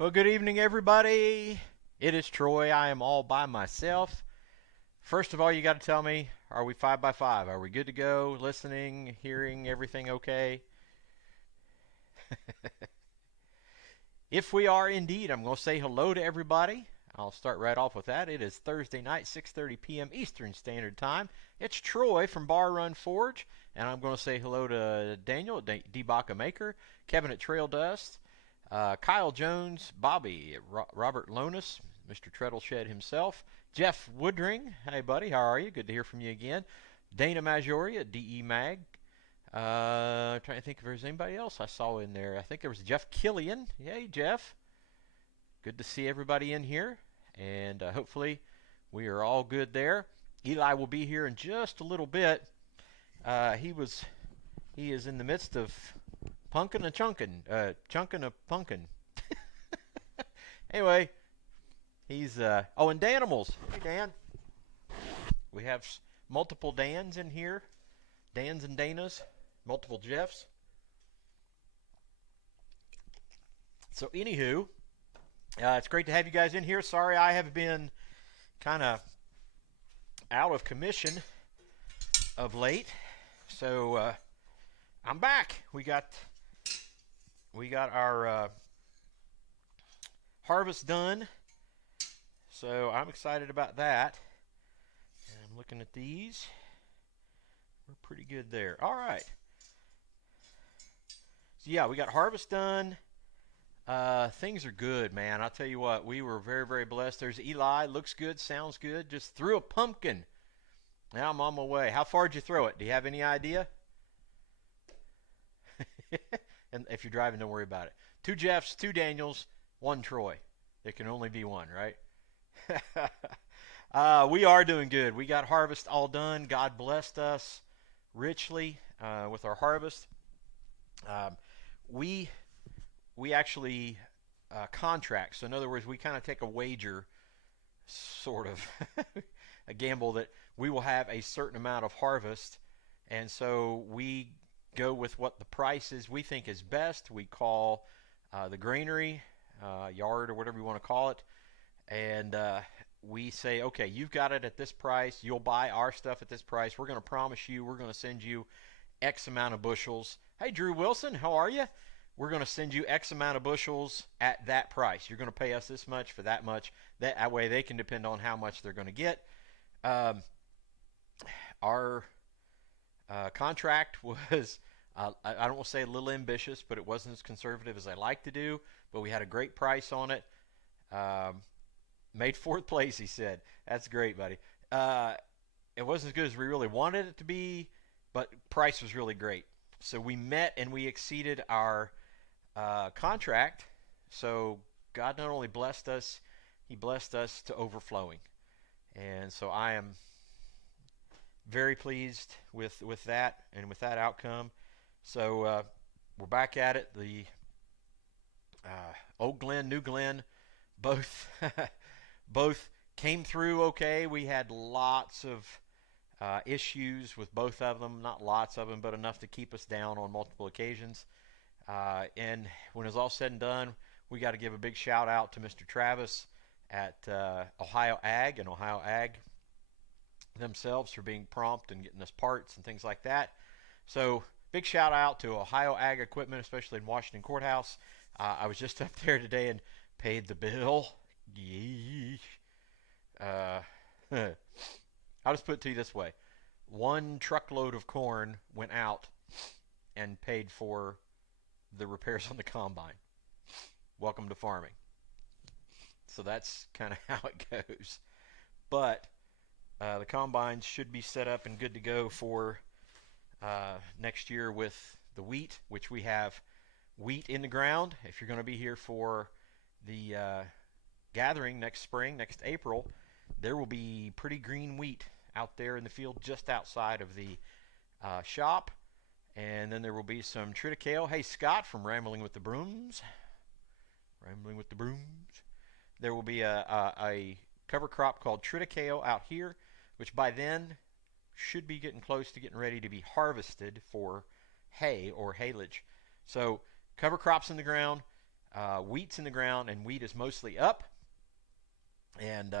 Well, good evening, everybody. It is Troy. I am all by myself. First of all, you got to tell me, are we 5 by 5? Are we good to go? Listening, hearing, everything okay? If we are indeed, I'm going to say hello to everybody. I'll start right off with that. It is Thursday night, 6:30 p.m. Eastern Standard Time. It's Troy from Bar Run Forge, and I'm going to say hello to Daniel at D-Baca Maker, Kevin at Trail Dust, Kyle Jones, Bobby, Robert Lonis, Mr. Treadleshed himself, Jeff Woodring. Hey, buddy, how are you? Good to hear from you again. Dana Maggiore at DE Mag. I'm trying to think if there's anybody else I saw in there. I think there was Jeff Killian. Hey, Jeff. Good to see everybody in here. And hopefully we are all good there. Eli will be here in just a little bit. He is in the midst of punkin' and chunkin' a punkin'. Anyway, he's and Danimals. Hey, Dan. We have multiple Dans in here. Dans and Danas. Multiple Jeffs. So, anywho, it's great to have you guys in here. Sorry I have been kind of out of commission of late. So, I'm back. We got our harvest done. So, I'm excited about that. And I'm looking at these. We're pretty good there. All right. So yeah, we got harvest done. Things are good, man. I'll tell you what, we were very, very blessed. There's Eli. Looks good, sounds good. Just threw a pumpkin. Now I'm on my way. How far did you throw it? Do you have any idea? And if you're driving, don't worry about it. 2 Jeffs, 2 Daniels, 1 Troy. There can only be one, right? We are doing good. We got harvest all done. God blessed us richly with our harvest. We actually contract. So in other words, we kind of take a wager, sort of a gamble that we will have a certain amount of harvest, and so we go with what the price is we think is best. We call the granary, yard, or whatever you want to call it, and we say, okay, you've got it at this price. You'll buy our stuff at this price. We're going to promise you we're going to send you X amount of bushels. Hey, Drew Wilson, how are you? We're going to send you X amount of bushels at that price. You're going to pay us this much for that much. That way they can depend on how much they're going to get. Our contract was, I don't want to say a little ambitious, but it wasn't as conservative as I like to do. But we had a great price on it. Made 4th place, he said. That's great, buddy. It wasn't as good as we really wanted it to be, but price was really great. So we met and we exceeded our contract. So God not only blessed us, He blessed us to overflowing. And so I am very pleased with that and with that outcome. So we're back at it. The Old Glen, New Glen, both both came through okay. We had lots of issues with both of them. Not lots of them, but enough to keep us down on multiple occasions. And when it's all said and done, we got to give a big shout out to Mr. Travis at Ohio Ag and Ohio Ag themselves for being prompt and getting us parts and things like that. So big shout out to Ohio Ag Equipment, especially in Washington Courthouse. I was just up there today and paid the bill. Yeesh. I'll just put it to you this way. 1 truckload of corn went out and paid for the repairs on the combine. Welcome to farming. So that's kind of how it goes. But the combines should be set up and good to go for next year with the wheat, which we have wheat in the ground. If you're going to be here for the gathering next spring, next April, there will be pretty green wheat out there in the field just outside of the shop. And then there will be some triticale. Hey, Scott from Rambling with the Brooms. Rambling with the Brooms. There will be a cover crop called triticale out here, which by then should be getting close to getting ready to be harvested for hay or haylage. So cover crops in the ground. Wheat's in the ground, and wheat is mostly up. And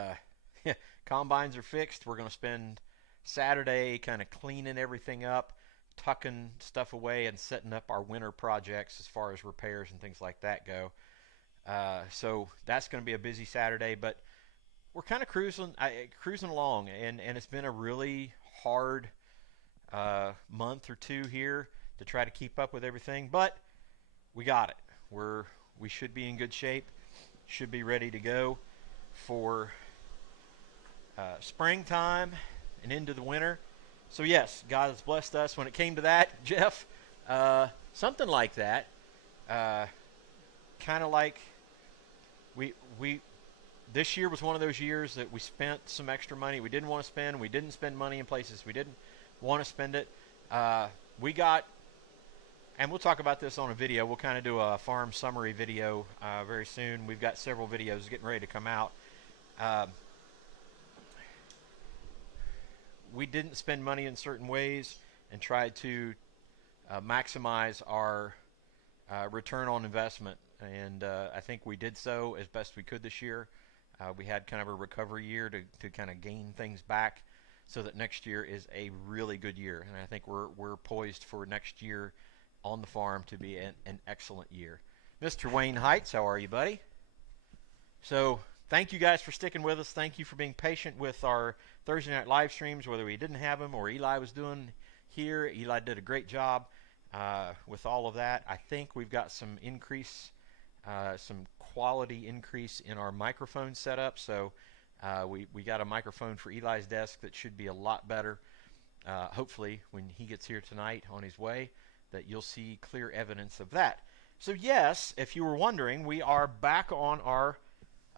combines are fixed. We're going to spend Saturday kind of cleaning everything up, tucking stuff away, and setting up our winter projects as far as repairs and things like that go. So that's going to be a busy Saturday, but we're kind of cruising along, and it's been a really hard month or two here to try to keep up with everything, but we got it. We should be in good shape, should be ready to go for springtime and into the winter. So yes, God has blessed us. When it came to that, Jeff, something like that, kind of like we this year was one of those years that we spent some extra money we didn't want to spend. We didn't spend money in places we didn't want to spend it. We got, and we'll talk about this on a video. We'll kind of do a farm summary video very soon. We've got several videos getting ready to come out. We didn't spend money in certain ways and tried to maximize our return on investment, and I think we did so as best we could this year. We had kind of a recovery year to kind of gain things back so that next year is a really good year, and I think we're poised for next year on the farm to be an excellent year. Mr. Wayne Heights, how are you, buddy? So thank you guys for sticking with us. Thank you for being patient with our Thursday night live streams, whether we didn't have them or Eli was doing here. Eli did a great job with all of that. I think we've got some increase, some quality increase in our microphone setup. So we got a microphone for Eli's desk that should be a lot better. Hopefully when he gets here tonight on his way, that you'll see clear evidence of that. So yes, if you were wondering, we are back on our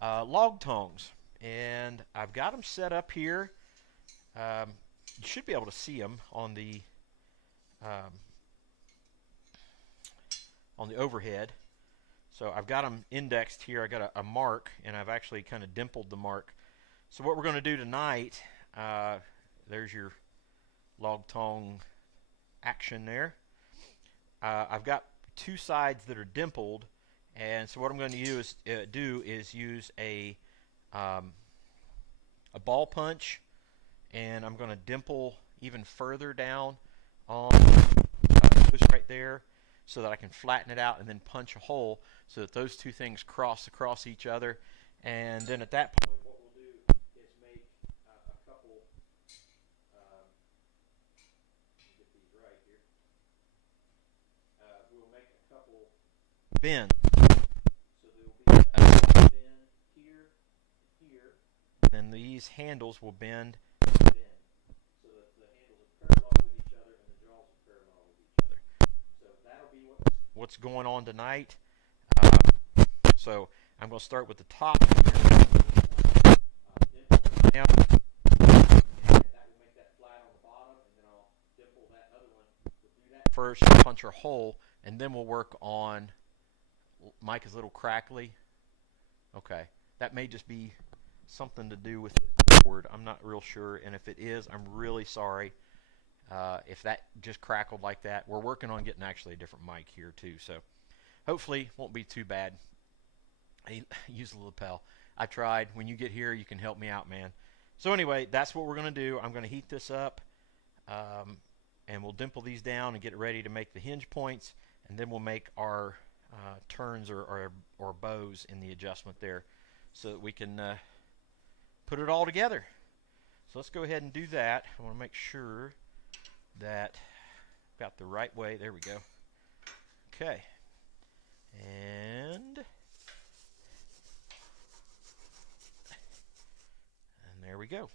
log tongs, and I've got them set up here. You should be able to see them on the overhead. So I've got them indexed here. I got a mark, and I've actually kind of dimpled the mark. So what we're going to do tonight, there's your log tong action there. I've got two sides that are dimpled, and so what I'm going to do is use a ball punch, and I'm going to dimple even further down on those right there so that I can flatten it out and then punch a hole so that those two things cross across each other. And then at that point, what we'll do is make a couple, get these right here, we'll make a couple bends. So there will be a bend here, here, and these handles will bend, so that the handles are parallel with each other and the jaws are parallel with each other. So that'll be what's going on tonight. So I'm going to start with the top here, dimple down, and that will make that flat on the bottom, and then I'll dimple that other one. We'll do that first, punch our hole, and then we'll work on. Mike is a little crackly. Okay, that may just be something to do with this board. I'm not real sure, and if it is, I'm really sorry if that just crackled like that. We're working on getting actually a different mic here too, so hopefully won't be too bad. I use the lapel. I tried. When you get here, you can help me out, man. So anyway, that's what we're going to do. I'm going to heat this up, and we'll dimple these down and get ready to make the hinge points, and then we'll make our turns or bows in the adjustment there so that we can put it all together. So let's go ahead and do that. I want to make sure that I've got the right way. There we go. Okay. And there we go.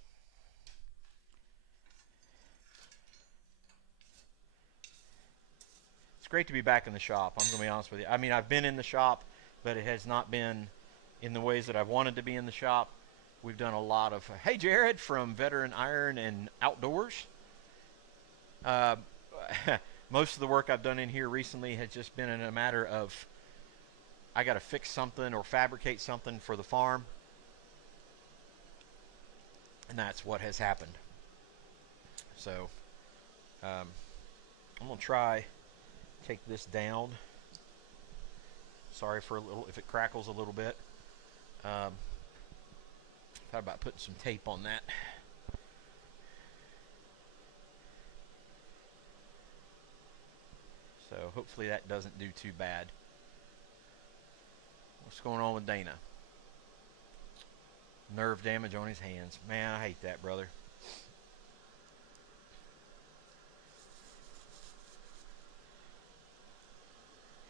It's great to be back in the shop. I'm going to be honest with you. I mean, I've been in the shop, but it has not been in the ways that I've wanted to be in the shop. We've done a lot of, hey, Jared from Veteran Iron and Outdoors. Most of the work I've done in here recently has just been in a matter of I got to fix something or fabricate something for the farm. And that's what has happened. So I'm going to try take this down Sorry for a little if it crackles a little bit. Thought about putting some tape on that. So hopefully that doesn't do too bad. What's going on with Dana? Nerve damage on his hands. Man, I hate that, brother.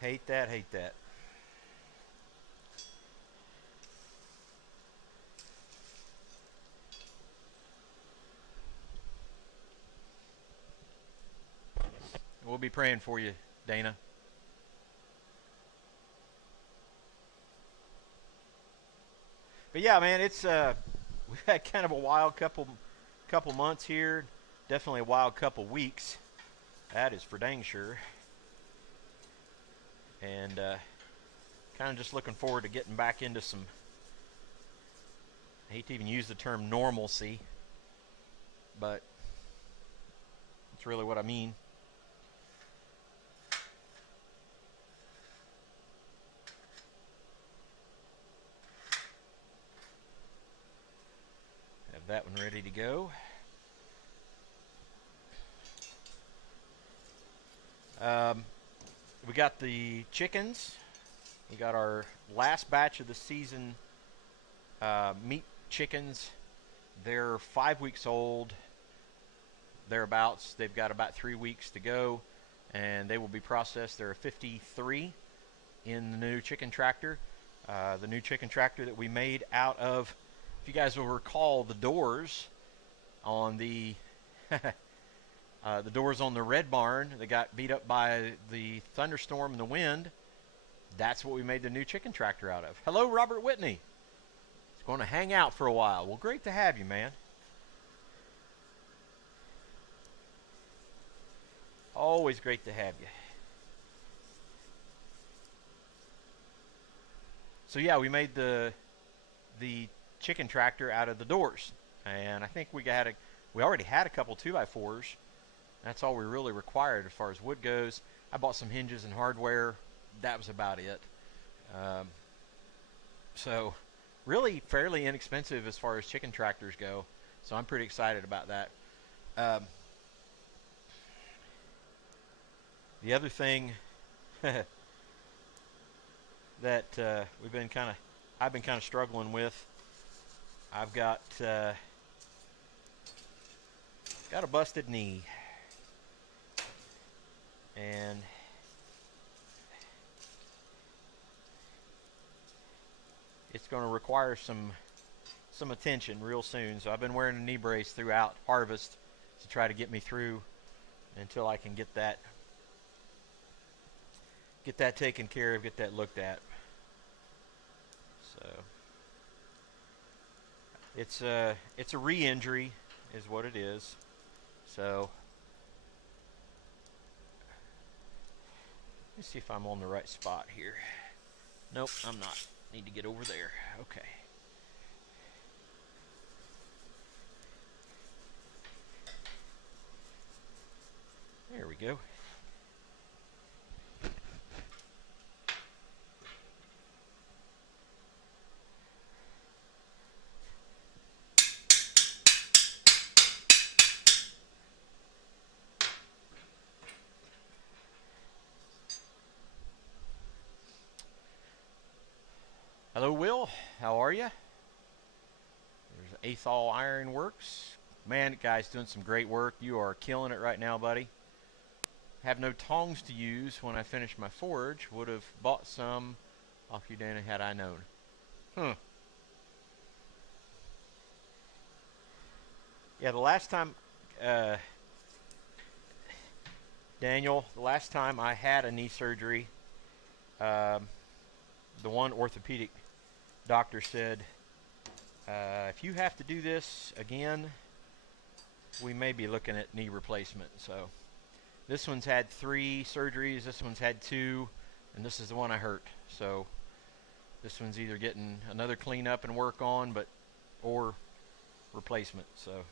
Hate that, hate that. We'll be praying for you, Dana. But yeah, man, it's we've had kind of a wild couple months here. Definitely a wild couple weeks. That is for dang sure. And kind of just looking forward to getting back into some, I hate to even use the term normalcy, but it's really what I mean. Have that one ready to go. We got the chickens. We got our last batch of the season meat chickens. They're 5 weeks old, thereabouts. They've got about 3 weeks to go, and they will be processed. There are 53 in the new chicken tractor. The new chicken tractor that we made out of, if you guys will recall, the doors on the the doors on the red barn that got beat up by the thunderstorm and the wind. That's what we made the new chicken tractor out of. Hello, Robert Whitney. It's going to hang out for a while. Well, great to have you, man. Always great to have you. So yeah, we made the chicken tractor out of the doors, and I think we already had a couple 2x4s. That's all we really required as far as wood goes. I bought some hinges and hardware. That was about it. So really fairly inexpensive as far as chicken tractors go. So I'm pretty excited about that. The other thing that I've been kind of struggling with, I've got a busted knee, and it's going to require some attention real soon. So I've been wearing a knee brace throughout harvest to try to get me through until I can get that taken care of, get that looked at. So it's a re-injury is what it is. So let me see if I'm on the right spot here. Nope, I'm not. Need to get over there. Okay. There we go. Hello, Will. How are you? There's Athol Iron Works. Man, guy's doing some great work. You are killing it right now, buddy. Have no tongs to use when I finish my forge. Would have bought some off you, Dana, had I known. Yeah, the last time, Daniel, the last time I had a knee surgery, the one orthopedic doctor said, if you have to do this again, we may be looking at knee replacement. So this one's had 3 surgeries, this one's had 2, and this is the one I hurt. So this one's either getting another cleanup and work on, or replacement. So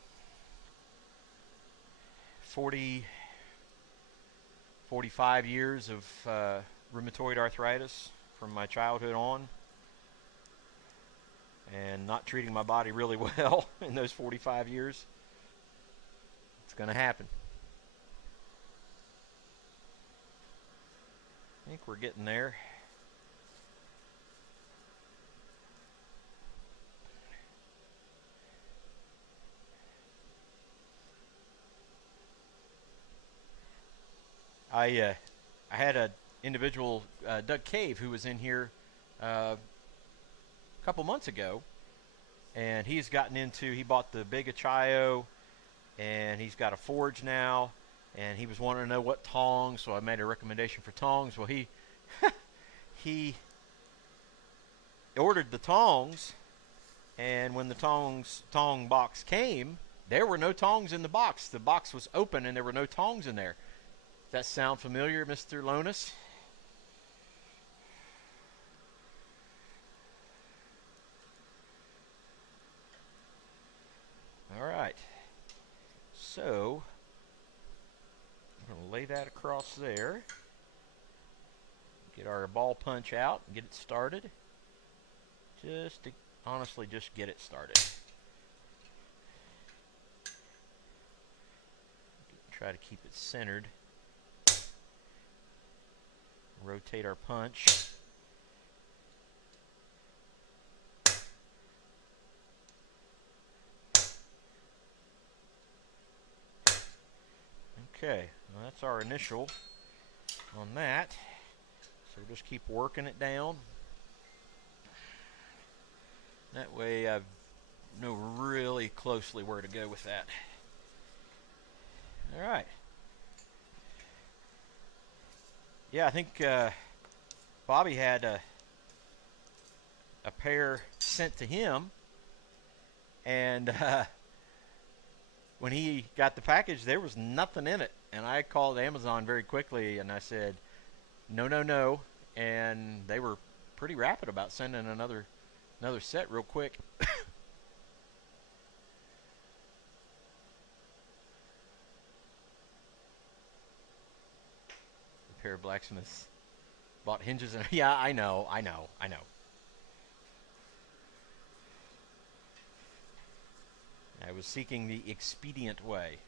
45 years of rheumatoid arthritis. from my childhood on, and not treating my body really well in those 45 years. It's going to happen. I think we're getting there. I had an individual, Doug Cave, who was in here a couple months ago, and he's gotten into, he bought the big Achio, and he's got a forge now, and he was wanting to know what tongs, so I made a recommendation for tongs. Well, he he ordered the tongs, and when the tong box came, there were no tongs in the box. The box was open, and there were no tongs in there. Does that sound familiar, Mr. Lonis? All right. So, I'm going to lay that across there. Get our ball punch out and get it started. Just to, honestly, just get it started. Try to keep it centered. Rotate our punch. Okay, well, that's our initial on that. So we'll just keep working it down. That way I know really closely where to go with that. All right. Yeah, I think Bobby had a pair sent to him, and when he got the package, there was nothing in it. And I called Amazon very quickly, and I said, no, no, no. And they were pretty rapid about sending another set real quick. A pair of blacksmiths bought hinges and yeah, I know. I was seeking the expedient way.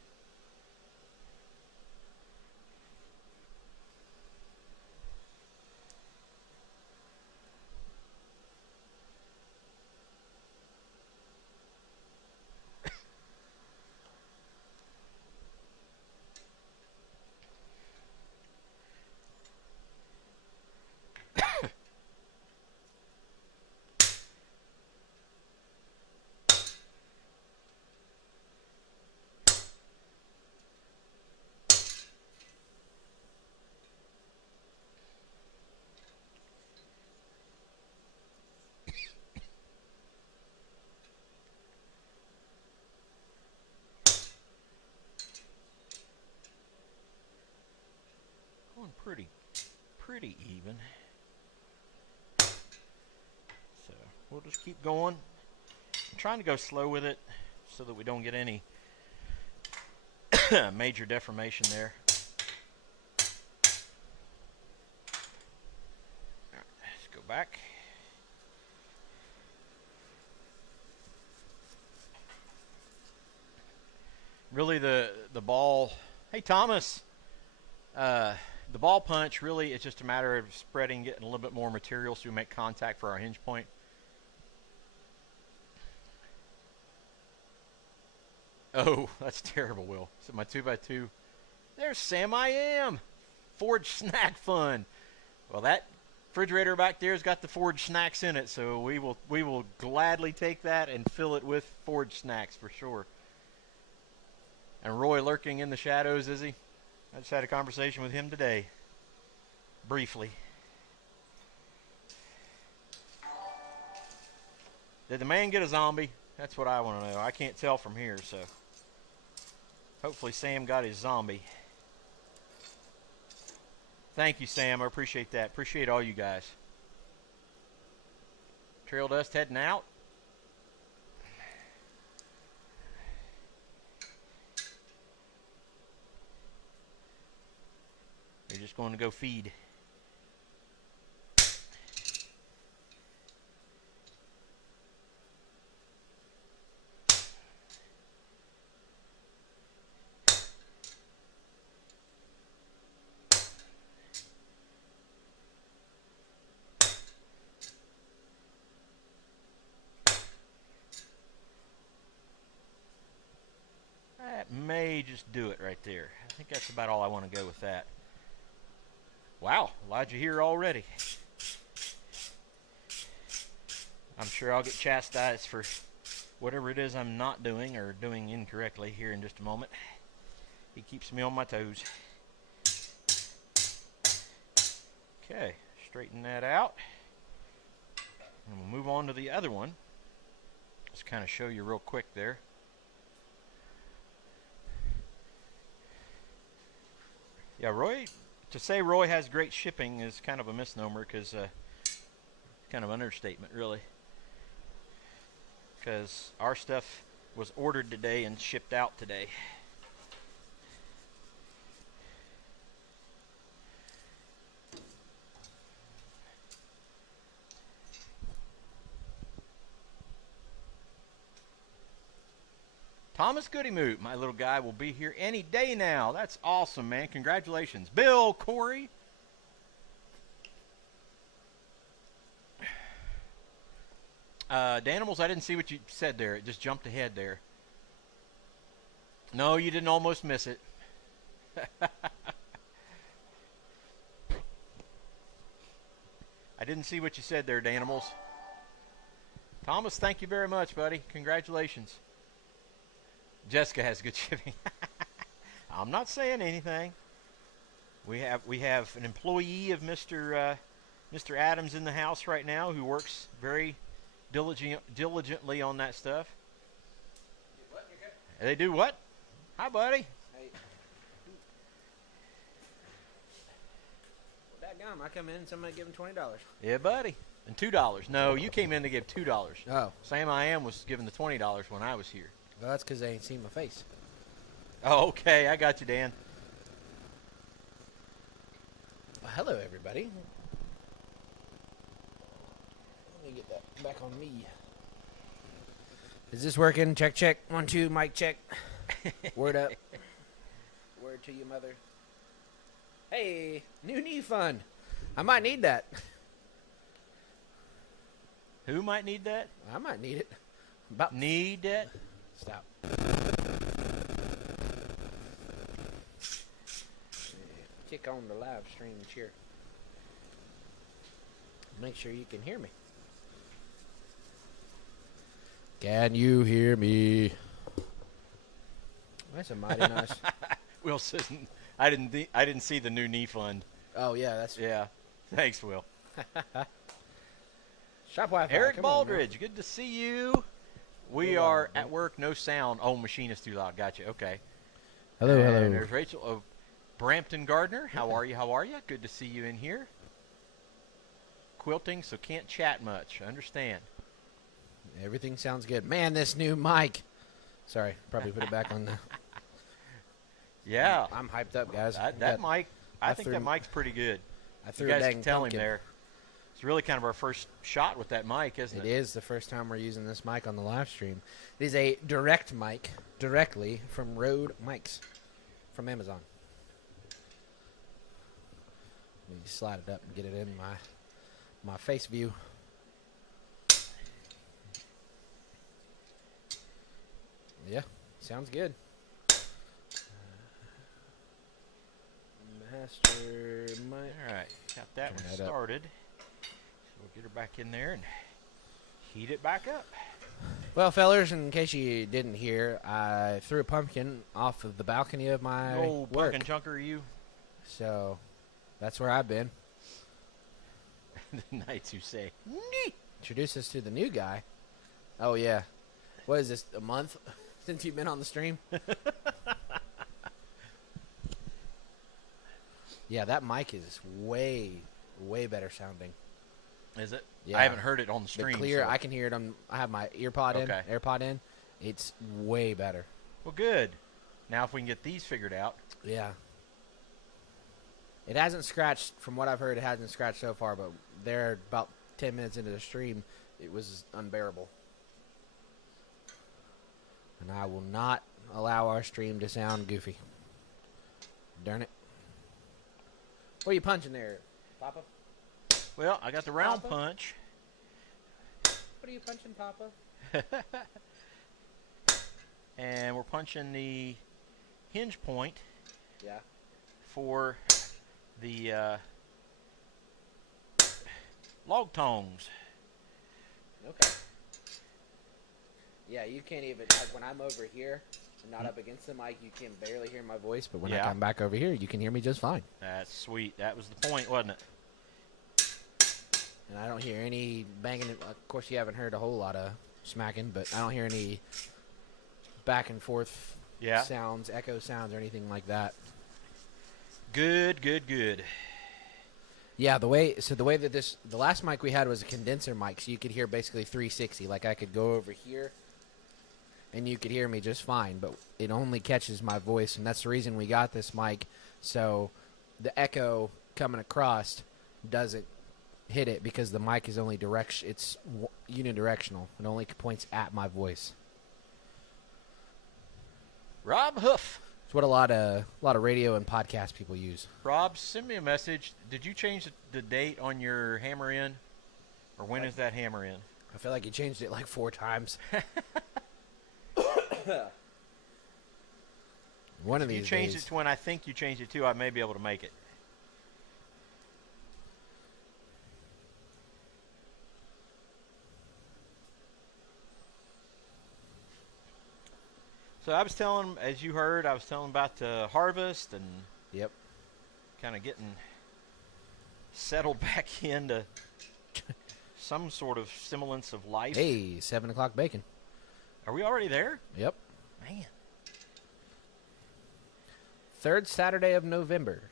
Going pretty even. So we'll just keep going. I'm trying to go slow with it so that we don't get any major deformation there. All right, let's go back. Really the ball, hey Thomas, the ball punch, really, it's just a matter of spreading, getting a little bit more material so we make contact for our hinge point. Oh, that's terrible, Will. So my 2x2. There's Sam I Am. Forge snack fun. Well, that refrigerator back there has got the Forge snacks in it, so we will gladly take that and fill it with Forge snacks for sure. And Roy lurking in the shadows, is he? I just had a conversation with him today, briefly. Did the man get a zombie? That's what I want to know. I can't tell from here, so hopefully Sam got his zombie. Thank you, Sam. I appreciate that. Appreciate all you guys. Trail dust heading out. You're just going to go feed. may just do it right there. I think that's about all I want to go with that. Wow, Elijah here already. I'm sure I'll get chastised for whatever it is I'm not doing or doing incorrectly here in just a moment. He keeps me on my toes. Okay, straighten that out. And we'll move on to the other one. Just kind of show you real quick there. Yeah, Roy, to say Roy has great shipping is kind of a misnomer, because it's kind of an understatement, really. Because our stuff was ordered today and shipped out today. Thomas Goodymoot, my little guy, will be here any day now. That's awesome, man. Congratulations. Bill, Corey. Danimals, I didn't see what you said there. It just jumped ahead there. No, you didn't almost miss it. I didn't see what you said there, Danimals. Thomas, thank you very much, buddy. Congratulations. Jessica has good shipping. I'm not saying anything. We have an employee of Mr. Adams in the house right now who works very diligently on that stuff. What? They do what? Hi, buddy. Hey. Well, dadgum, I come in and somebody give him $20. Yeah, buddy. And $2. No, you came in to give $2. Oh. Sam I Am was giving the $20 when I was here. Well, that's because they ain't seen my face. Oh, okay. I got you, Dan. Well, hello, everybody. Let me get that back on me. Is this working? Check, check. 1, 2, mic check. Word up. Word to your mother. Hey, new knee fund. I might need that. Who might need that? I might need it. About Need that? Stop. Kick on the live stream cheer. Make sure you can hear me. Can you hear me? That's a mighty nice. Will says, I didn't see the new knee fund. Oh yeah, that's Yeah. Thanks, Will. Shop Wi-Fi. Eric Come on, Baldridge, good to see you. We are at work, no sound. Oh, machine is too loud. Gotcha. Okay. Hello, and hello. There's Rachel of Brampton Gardner. How are you? How are you? Good to see you in here. Quilting, so can't chat much. Understand. Everything sounds good. Man, this new mic. Sorry, probably put it back on. Yeah. I'm hyped up, guys. That mic, I think that mic's pretty good. I threw you a guys dang can tell pumpkin. him there. It's really kind of our first shot with that mic, isn't it? It is the first time we're using this mic on the live stream. It is a direct mic, directly from Rode Mics, from Amazon. Let me slide it up and get it in my face view. Yeah, sounds good. Master mic. All right, got that Turn one that up. started. So we'll get her back in there and heat it back up. Well, fellers, in case you didn't hear, I threw a pumpkin off of the balcony of my Old work. pumpkin chunker, you. So, that's where I've been. The nights who say, Introduce us to the new guy. Oh, yeah. What is this, a month since you've been on the stream? Yeah, that mic is way, way better sounding. is it? Yeah. I haven't heard it on the The stream. clear, so- I can hear it on, I have my AirPod in. It's way better. Well, good. Now, if we can get these figured out. Yeah. It hasn't scratched, from what I've heard, it hasn't scratched so far, but there, about 10 minutes into the stream, it was unbearable. And I will not allow our stream to sound goofy. Darn it. What are you punching there, Papa? Well, I got the round Papa? punch. What are you punching, Papa? And we're punching the hinge point Yeah. for the log tongs. Okay. Yeah, you can't even, like, when I'm over here and not up against the mic, you can barely hear my voice, but when I Yeah. come back over here, you can hear me just fine. That's sweet. That was the point, wasn't it? And I don't hear any banging. Of course, you haven't heard a whole lot of smacking, but I don't hear any back and forth sounds, echo sounds, or anything like that. Good, good, good. Yeah, the way that the last mic we had was a condenser mic, so you could hear basically 360. Like, I could go over here, and you could hear me just fine, but it only catches my voice, and that's the reason we got this mic, so the echo coming across doesn't hit it, because the mic is only it's unidirectional. It only points at my voice. Rob Hoof. It's what a lot of radio and podcast people use. Rob, send me a message. Did you change the date on your hammer in? Or when is that hammer in? I feel like you changed it like 4 times. One of these days. If you changed days. it to when I think you changed it to, I may be able to make it. So I was telling, as you heard, I was telling about the harvest and Yep. kind of getting settled back into some sort of semblance of life. Hey, 7 o'clock bacon. Are we already there? Yep. Man. 3rd Saturday of November.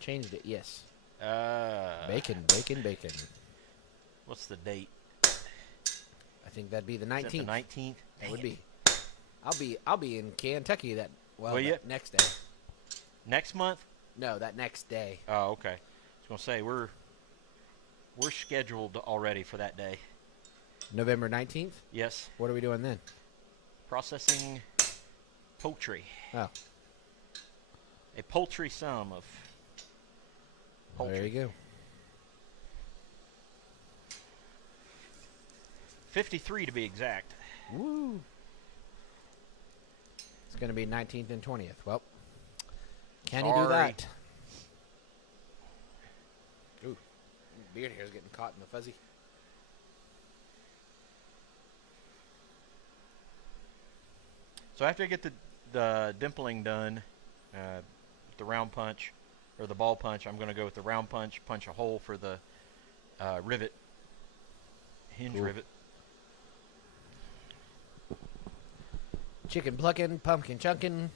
Changed it, yes. Bacon. What's the date? I think that'd be the 19th. Is that the 19th? That would be. I'll be in Kentucky that next day. Next month? No, that next day. Oh, okay. I was gonna say we're scheduled already for that day. November 19th? Yes. What are we doing then? Processing poultry. Oh. A poultry sum of poultry. There you go. 53 to be exact. Woo. It's going to be 19th and 20th. Well, can you do that? Ooh, beard hair is getting caught in the fuzzy. So after I get the dimpling done, the round punch or the ball punch, I'm going to go with the round punch a hole for the rivet, hinge rivet. Chicken plucking, pumpkin chunking,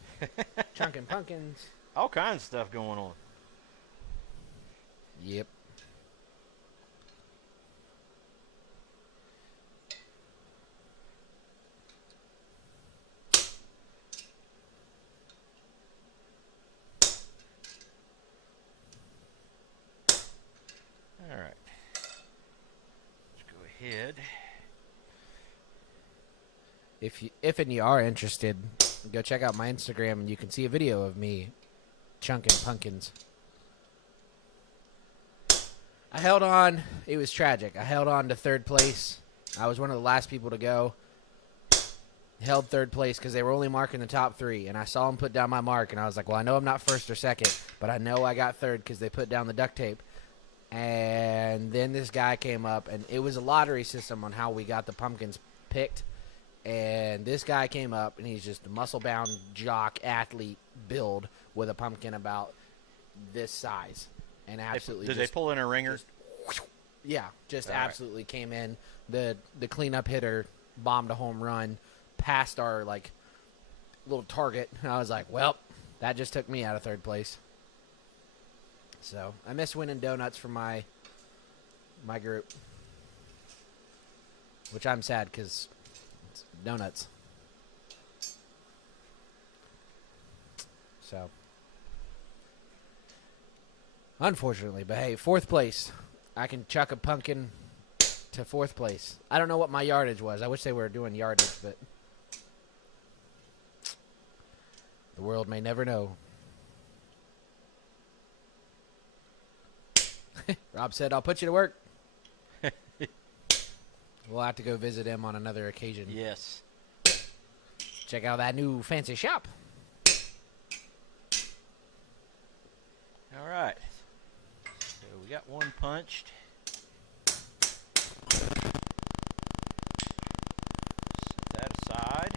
chunking pumpkins. All kinds of stuff going on. Yep. All right. Let's go ahead. If you are interested, go check out my Instagram and you can see a video of me chunking pumpkins. I held on. It was tragic. I held on to 3rd place. I was one of the last people to go. Held 3rd place because they were only marking the top 3. And I saw them put down my mark. And I was like, well, I know I'm not 1st or 2nd. But I know I got 3rd because they put down the duct tape. And then this guy came up. And it was a lottery system on how we got the pumpkins picked. And this guy came up, and he's just a muscle-bound jock athlete build with a pumpkin about this size, and absolutely. Did they pull in a ringer? Just absolutely came in. The cleanup hitter bombed a home run past our little target, and I was like, well, that just took me out of 3rd place. So I miss winning donuts for my group, which I'm sad because. Donuts. So, unfortunately, but hey, 4th place. I can chuck a pumpkin to 4th place. I don't know what my yardage was. I wish they were doing yardage, but the world may never know. Rob said, I'll put you to work. We'll have to go visit him on another occasion. Yes. Check out that new fancy shop. All right. So we got one punched. Set that aside.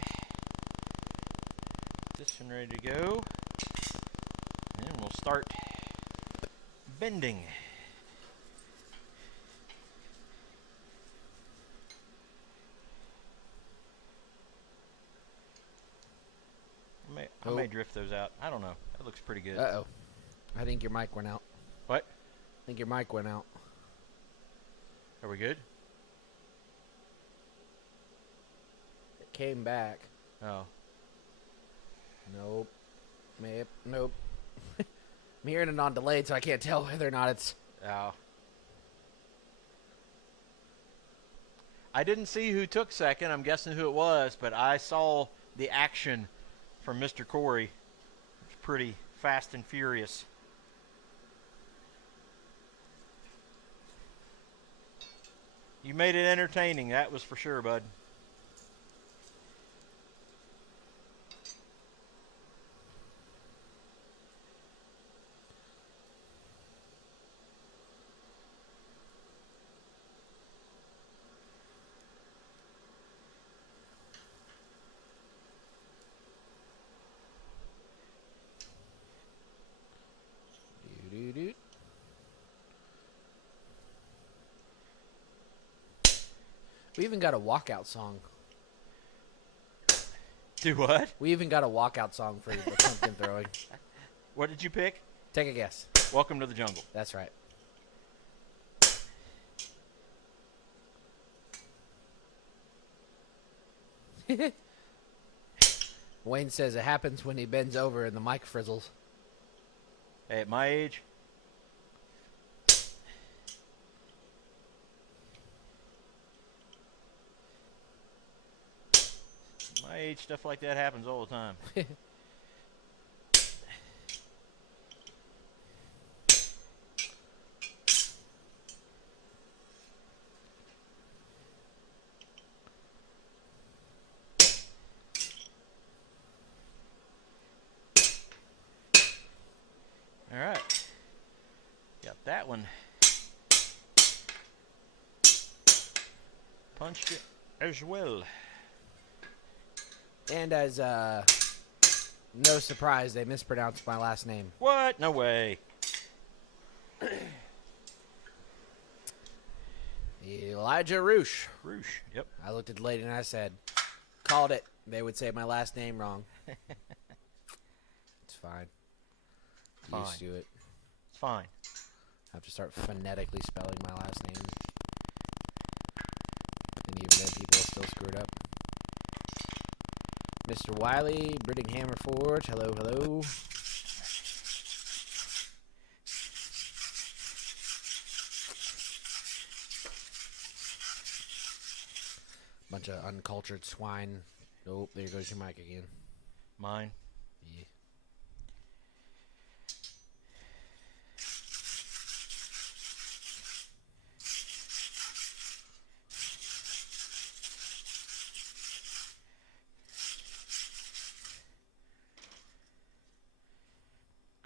This one ready to go. And we'll start bending. I may drift those out. I don't know. That looks pretty good. Uh-oh. I think your mic went out. What? I think your mic went out. Are we good? It came back. Oh. Nope. Nope. I'm hearing it on delayed, so I can't tell whether or not it's... Oh. I didn't see who took second. I'm guessing who it was, but I saw the action from Mr. Corey. It's pretty fast and furious. You made it entertaining, that was for sure, bud. Doo-doo-doo. We even got a walkout song. Do what? We even got a walkout song for the pumpkin throwing. What did you pick? Take a guess. Welcome to the Jungle. That's right. Wayne says it happens when he bends over and the mic frizzles. Hey, at my age, stuff like that happens all the time. All right, got that one. Punched it as well. And as no surprise, they mispronounced my last name. What? No way. Elijah Roosh. Roosh. Yep. I looked at the lady and I said, called it. They would say my last name wrong. It's fine. Fine. Used to it. It's fine. I have to start phonetically spelling my last name. And even then, people still screw it up. Mr. Wiley, Brittingham Forge, hello, hello. Bunch of uncultured swine. Nope, there goes your mic again. Mine. Yeah.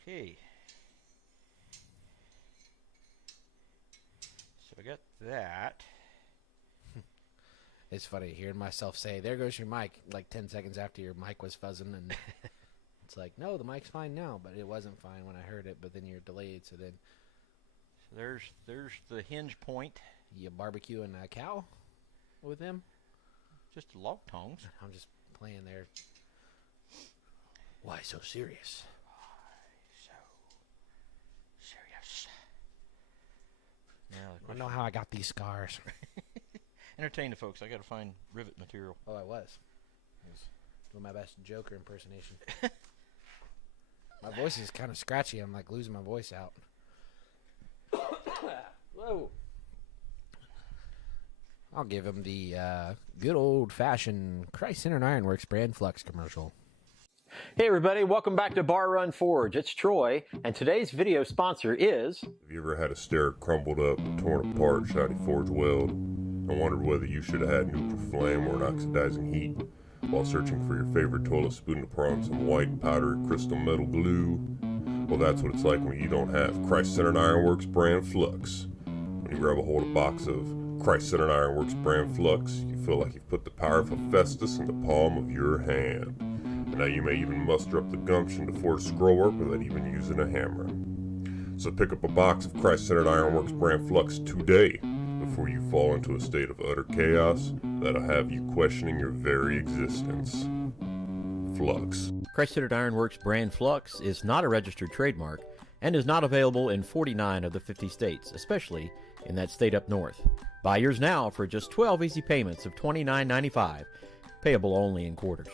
Okay. So I got that. It's funny hearing myself say, there goes your mic, like 10 seconds after your mic was fuzzing. And it's like, no, the mic's fine now. But it wasn't fine when I heard it. But then you're delayed. So then. So there's the hinge point. You barbecuing a cow with him? Just log tongs. I'm just playing there. Why so serious? So serious. Now I don't know how I got these scars. entertain the folks. I got to find rivet material. Oh, I was. Doing my best Joker impersonation. My voice is kind of scratchy. I'm like losing my voice out. Whoa. I'll give him the good old-fashioned Christ Center Ironworks brand flux commercial. Hey everybody, welcome back to Bar Run Forge. It's Troy, and today's video sponsor is... Have you ever had a stair crumbled up, torn apart, shiny forge weld, and wondered whether you should have had neutral flame or an oxidizing heat while searching for your favorite toilet spoon to prime some white powdery crystal metal glue? Well, that's what it's like when you don't have Christ-Centered Ironworks brand flux. When you grab a hold of a box of Christ-Centered Ironworks brand flux, you feel like you've put the power of Hephaestus in the palm of your hand. And now you may even muster up the gumption to forge scrollwork without even using a hammer. So pick up a box of Christ-Centered Ironworks brand flux today before you fall into a state of utter chaos that'll have you questioning your very existence. Flux. Christ-Centered Ironworks brand Flux is not a registered trademark and is not available in 49 of the 50 states, especially in that state up north. Buy yours now for just 12 easy payments of $29.95, payable only in quarters.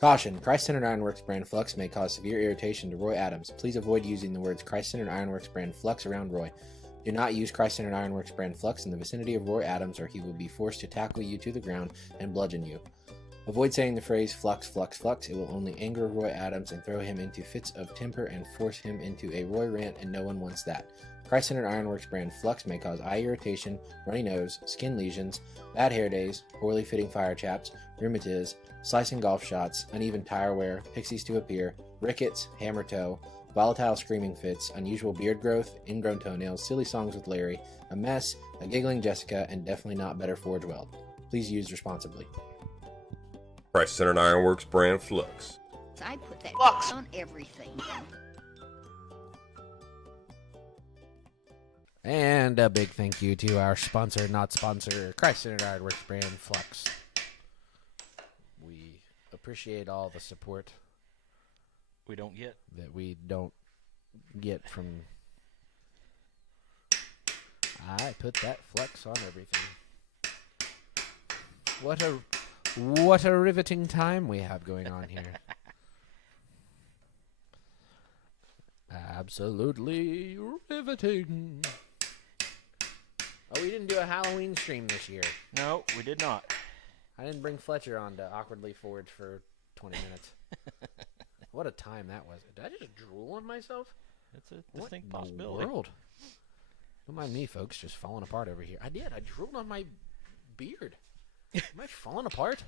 Caution, Christ-Centered Ironworks brand Flux may cause severe irritation to Roy Adams. Please avoid using the words Christ-Centered Ironworks brand Flux around Roy. Do not use Christ-Centered Ironworks brand Flux in the vicinity of Roy Adams, or he will be forced to tackle you to the ground and bludgeon you. Avoid saying the phrase flux, flux, flux. It will only anger Roy Adams and throw him into fits of temper and force him into a Roy rant, and no one wants that. Christ-Centered Ironworks brand Flux may cause eye irritation, runny nose, skin lesions, bad hair days, poorly fitting fire chaps, rheumatiz, slicing golf shots, uneven tire wear, pixies to appear, rickets, hammer toe, volatile screaming fits, unusual beard growth, ingrown toenails, silly songs with Larry, a mess, a giggling Jessica, and definitely not better Forge Weld. Please use responsibly. Christ-Centered Ironworks brand Flux. I put that flux on everything. And a big thank you to our sponsor, not sponsor, Christ-Centered Ironworks brand Flux. We appreciate all the support We don't get. that we don't get from... I put that flux on everything. What a riveting time we have going on here. Absolutely riveting. Oh, we didn't do a Halloween stream this year. No, we did not. I didn't bring Fletcher on to awkwardly forge for 20 minutes. What a time that was. Did I just drool on myself? It's a What distinct in the possibility. world? Don't mind me, folks, just falling apart over here. I did. I drooled on my beard. Am I falling apart?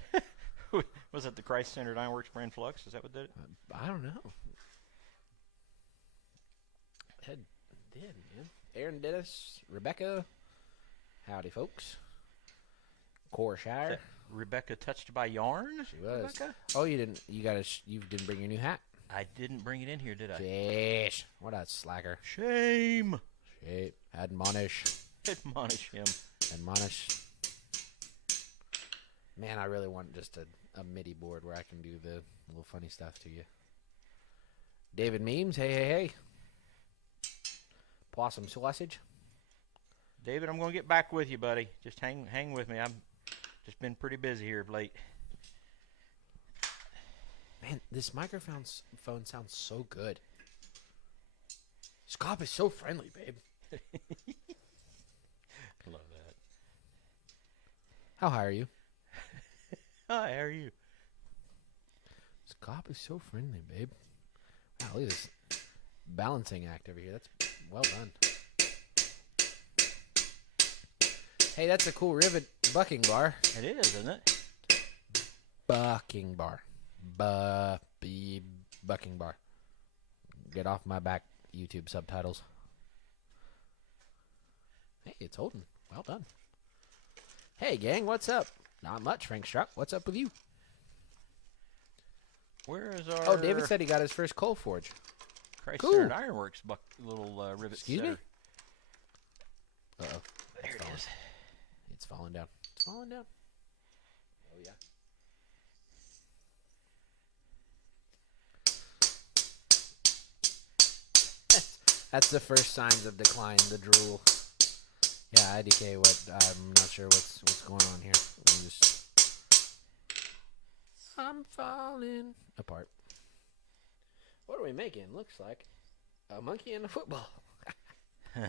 Was it the Christ-Centered Ironworks brand Flux? Is that what did it? I don't know. It did, man. Aaron Dennis, Rebecca. Howdy, folks. Corshire. Rebecca touched by yarn? She was. Rebecca? Oh, you didn't. You didn't bring your new hat. I didn't bring it in here, did I? Jeez. What a slacker. Shame. Shit. Admonish. Admonish him. Admonish. Man, I really want just a MIDI board where I can do the little funny stuff to you. David Memes, hey, hey, hey. Possum sausage. David, I'm going to get back with you, buddy. Just hang with me. I'm just been pretty busy here of late. Man, this microphone sounds so good. Scott is so friendly, babe. Love that. How high are you? Hi, how are you? Scott is so friendly, babe. Wow, look at this balancing act over here. That's well done. Hey, that's a cool rivet bucking bar. It is, isn't it? Bucking bar. Bucking bar. Get off my back, YouTube subtitles. Hey, it's holding. Well done. Hey, gang, what's up? Not much, Frank Struck. What's up with you? Where is our... Oh, David said he got his first coal forge. Christ-Centered Cool. Ironworks little rivet Excuse me? setter. Uh-oh. There it is. It's falling down. It's falling down. Oh, yeah. That's the first signs of decline, the drool. Yeah, IDK, I'm not sure what's going on here. I'm falling apart. What are we making? Looks like a monkey and a football. All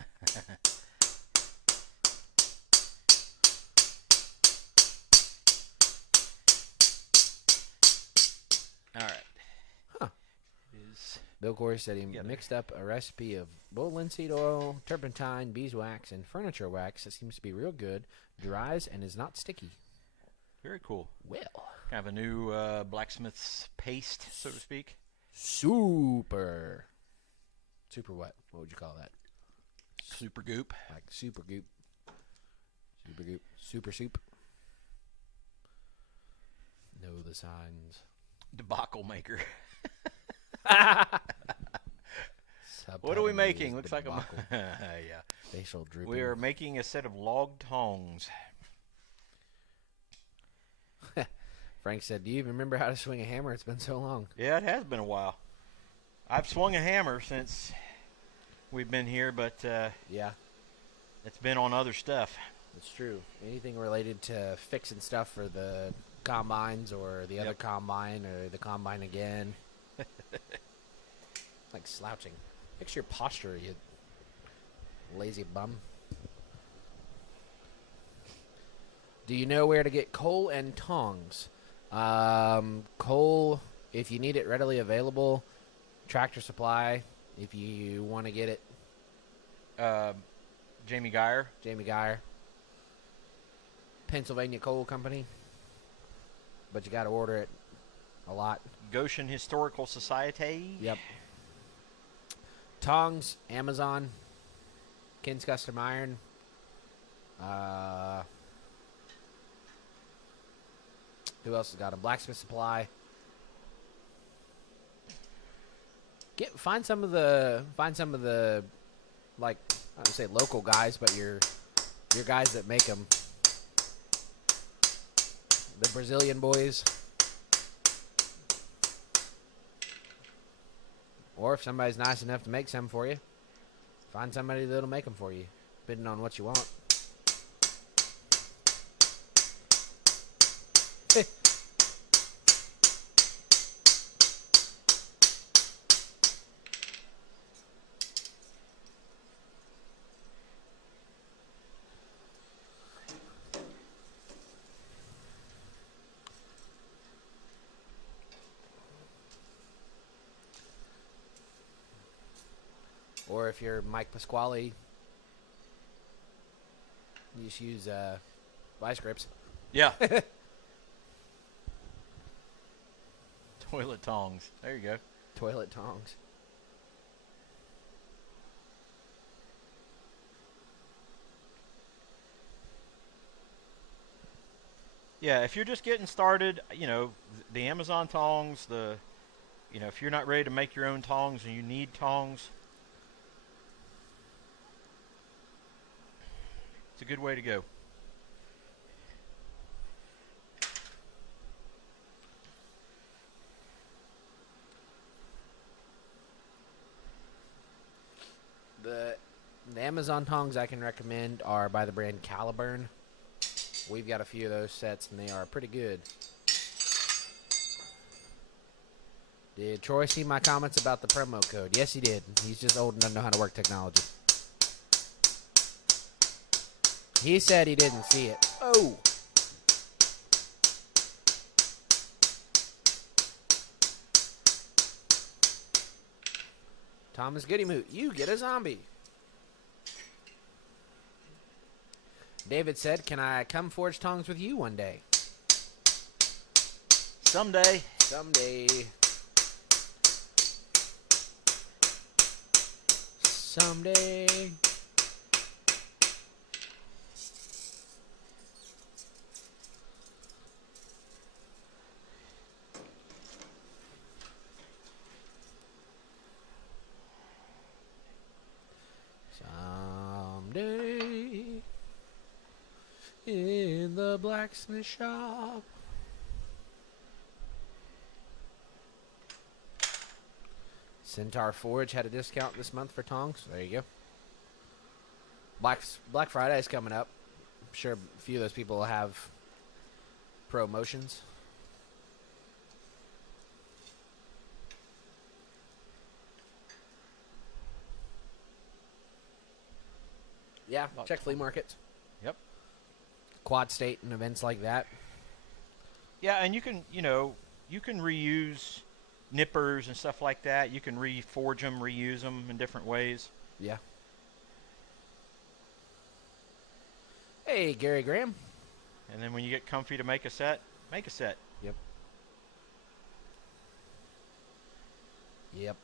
right. Huh. It is... Bill Corey said he Together. mixed up a recipe of bull linseed oil, turpentine, beeswax, and furniture wax that seems to be real good, dries, and is not sticky. Very cool. Well, Kind of a new blacksmith's paste, so to speak. super. Super what? What would you call that? Super goop. Like super goop. Super goop. Super soup. Know the signs. Debacle maker. Subtitle What are we is making? Looks like a debacle. yeah. Facial drooping. We are making a set of log tongs. Frank said, "Do you even remember how to swing a hammer? It's been so long." Yeah, it has been a while. I've swung a hammer since we've been here, but Yeah, it's been on other stuff. it's true. Anything related to fixing stuff for the combines or the other Yep. combine or the combine again. Like slouching. Fix your posture, you lazy bum. Do you know where to get coal and tongs? Coal, if you need it readily available. Tractor Supply, if you want to get it. Jamie Geyer. Jamie Geyer. Pennsylvania Coal Company. But you got to order it a lot. Goshen Historical Society. Yep. Tongs, Amazon. Ken's Custom Iron. Who else has got them? Blacksmith Supply. Find some of the like I don't say local guys, but your guys that make them. The Brazilian boys. Or if somebody's nice enough to make some for you, find somebody that'll make them for you, depending on what you want. Or if you're Mike Pasquale, you just use vice grips. Yeah. Toilet tongs. There you go. Toilet tongs. Yeah, if you're just getting started, the Amazon tongs, if you're not ready to make your own tongs and you need tongs, it's a good way to go. The Amazon tongs I can recommend are by the brand Caliburn. We've got a few of those sets, and they are pretty good. Did Troy see my comments about the promo code? Yes, he did. He's just old and doesn't know how to work technology. He said he didn't see it. Oh! Thomas Goodymoot, you get a zombie. David said, "Can I come forge tongs with you one day?" Someday. Someday. Someday. Someday. In the blacksmith shop. Centaur Forge had a discount this month for tongs. There you go. Black Friday is coming up. I'm sure a few of those people will have promotions. Yeah, check flea markets. Yep. Quad State and events like that. Yeah, and you can reuse nippers and stuff like that. You can reforge them, reuse them in different ways. Yeah. Hey, Gary Graham. And then when you get comfy to make a set, make a set. Yep. Yep.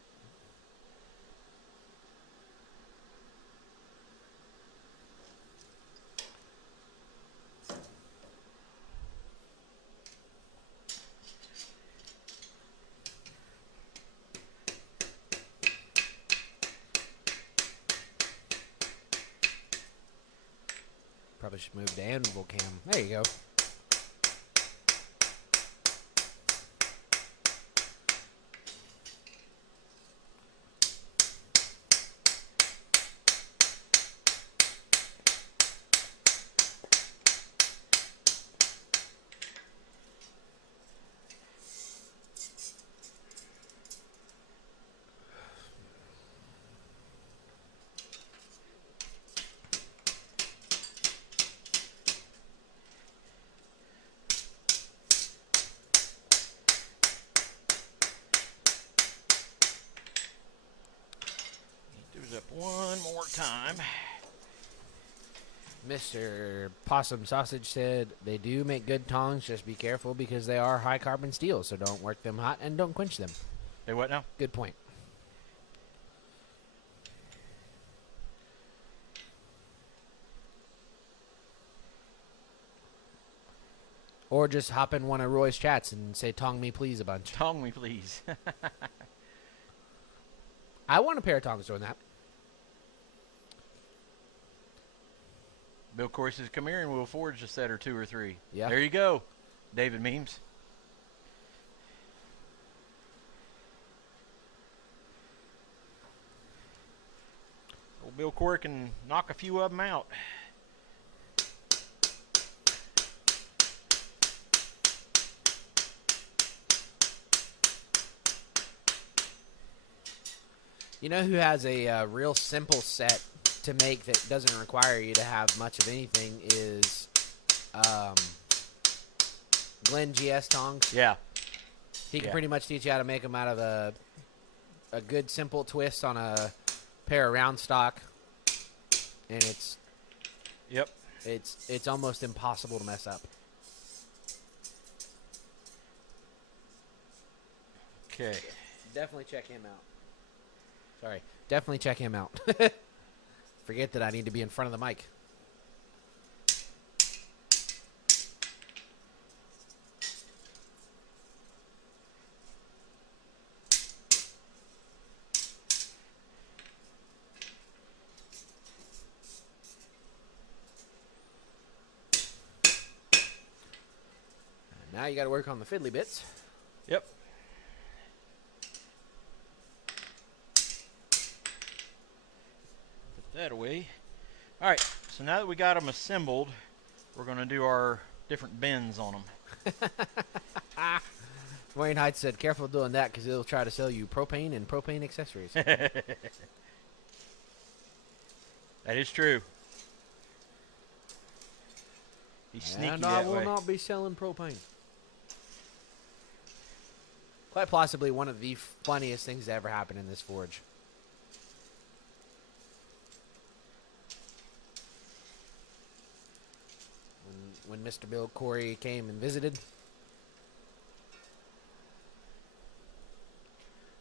just move to anvil cam. There you go. Do it up one more time. Mr. Possum Sausage said they do make good tongs. Just be careful because they are high carbon steel, so don't work them hot and don't quench them. Hey, what now? Good point. Or just hop in one of Roy's chats and say "tong me please" a bunch. Tong me, please. I want a pair of tongs doing that. Bill Corey says, come here and we'll forge a set or two or three. Yeah. There you go, David Memes. Old Bill Corey can knock a few of them out. You know who has a real simple set to make that doesn't require you to have much of anything is Glenn GS tongs. Yeah. He can Yeah. pretty much teach you how to make them out of a good simple twist on a pair of round stock, and Yep. it's almost impossible to mess up. Okay. Definitely check him out. Sorry. Definitely check him out. Forget that I need to be in front of the mic. Now you got to work on the fiddly bits. Yep. Put that away. All right. So now that we got them assembled, we're going to do our different bends on them. Wayne Heights said, careful doing that because it'll try to sell you propane and propane accessories. That is true. He's sneaky And I that will way. not be selling propane. Quite possibly one of the funniest things that ever happened in this forge. When Mr. Bill Corey came and visited.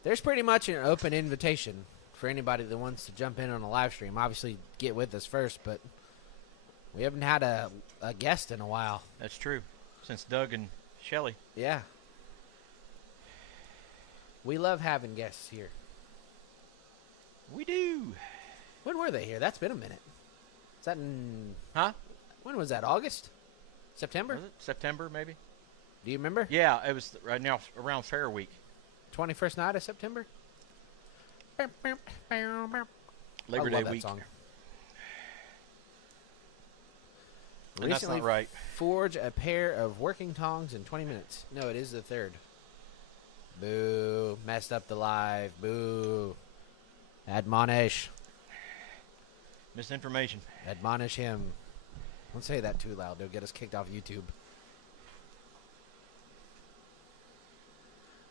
There's pretty much an open invitation for anybody that wants to jump in on a live stream. Obviously, get with us first, but we haven't had a guest in a while. That's true. Since Doug and Shelly. Yeah. We love having guests here. We do. When were they here? That's been a minute. Is that in... Huh? When was that? August? September? Was it September, maybe? Do you remember? Yeah, it was right now around Fair Week. 21st night of September? Labor I Day love that week. song. And that's Recently not right. forge a pair of working tongs in 20 minutes. No, it is the 3rd. Boo. Messed up the live. Boo. Admonish. Misinformation. Admonish him. Don't say that too loud. They'll get us kicked off YouTube.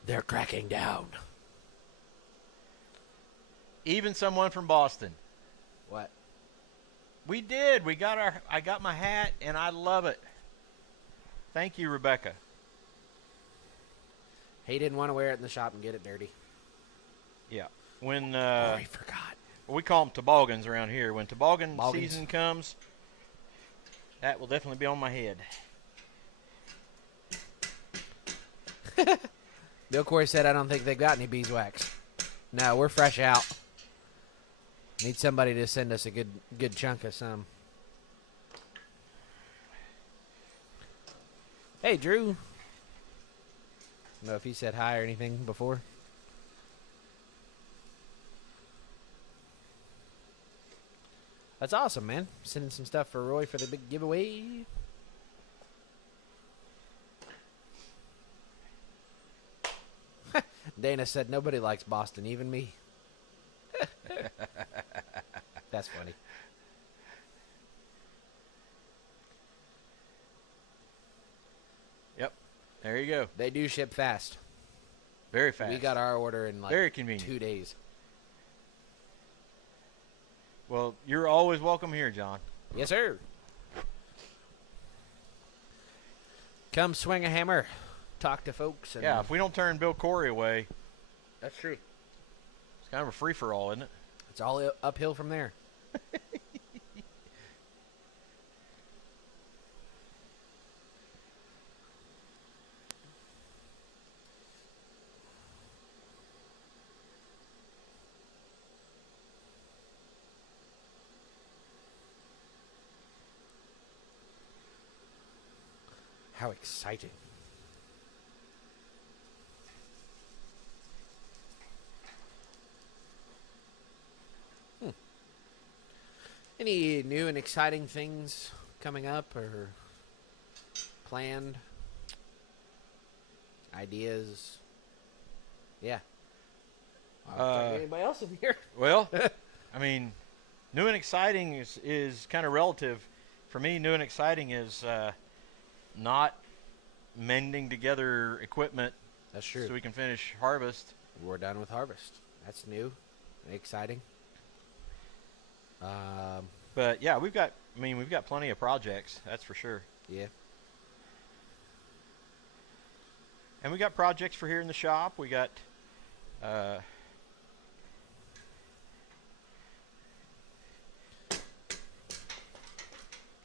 They're cracking down. Even someone from Boston. What? We did. I got my hat and I love it. Thank you, Rebecca. He didn't want to wear it in the shop and get it dirty. Yeah. When Oh, I forgot. we call them toboggans around here. When toboggan Boggans. season comes, that will definitely be on my head. Bill Corey said, I don't think they've got any beeswax. No, we're fresh out. Need somebody to send us a good chunk of some. Hey, Drew. I don't know if he said hi or anything before. That's awesome, man. Sending some stuff for Roy for the big giveaway. Dana said nobody likes Boston, even me. That's funny. Yep. There you go. They do ship fast. Very fast. We got our order in like Very convenient. 2 days. Well, you're always welcome here, John. Yes, sir. Come swing a hammer. Talk to folks. And Yeah, if we don't turn Bill Corey away, that's true. it's kind of a free-for-all, isn't it? It's all uphill from there. How exciting. Any new and exciting things coming up or planned? Ideas? Yeah. Anybody else in here? Well, I mean, new and exciting is kind of relative. For me, new and exciting is not mending together equipment That's true. so we can finish harvest. We're done with harvest. That's new and exciting. But yeah, we've got plenty of projects, that's for sure. Yeah. And we got projects for here in the shop. We got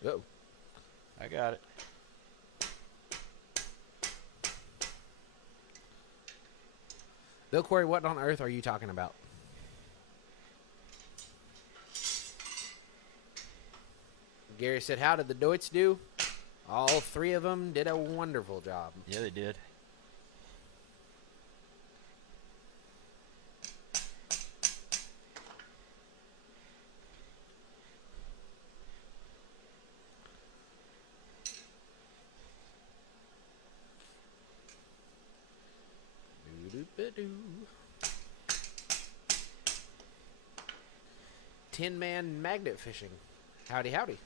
Oh. I got it. Bill Corey, what on earth are you talking about? Gary said, how did the Deutz do? All three of them did a wonderful job. Yeah, they did. Doo-doo-ba-doo. Tin Man magnet fishing. Howdy, howdy.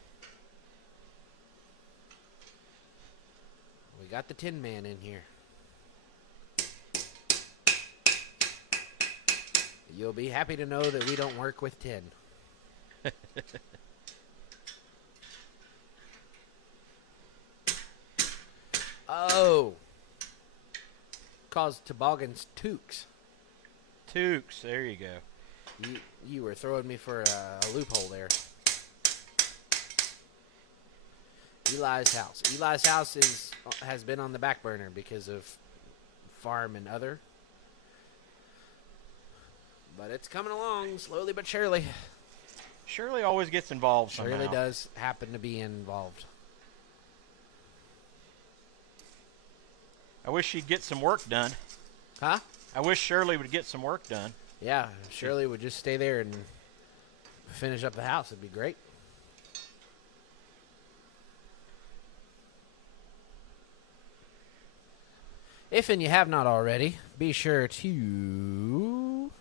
We got the Tin Man in here. You'll be happy to know that we don't work with tin. Oh. Caused toboggans toques. Tukes, there you go. You were throwing me for a loophole there. Eli's house. Eli's house has been on the back burner because of farm and other. But it's coming along slowly but surely. Shirley always gets involved somehow. Shirley does happen to be involved. I wish she'd get some work done. Huh? I wish Shirley would get some work done. Yeah, Shirley would just stay there and finish up the house. It'd be great. If and you have not already, be sure to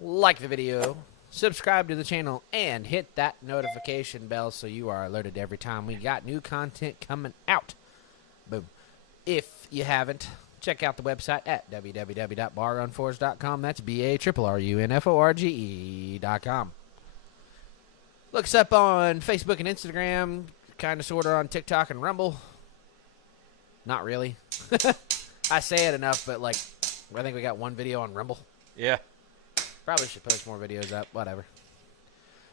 like the video, subscribe to the channel, and hit that notification bell so you are alerted every time we got new content coming out. Boom. If you haven't, check out the website at www.barrunforge.com. That's BARRUNFORGE.com. Look us up on Facebook and Instagram, kind of, sort of on TikTok and Rumble. Not really. I say it enough, but like, I think we got one video on Rumble. Yeah. Probably should post more videos up. Whatever.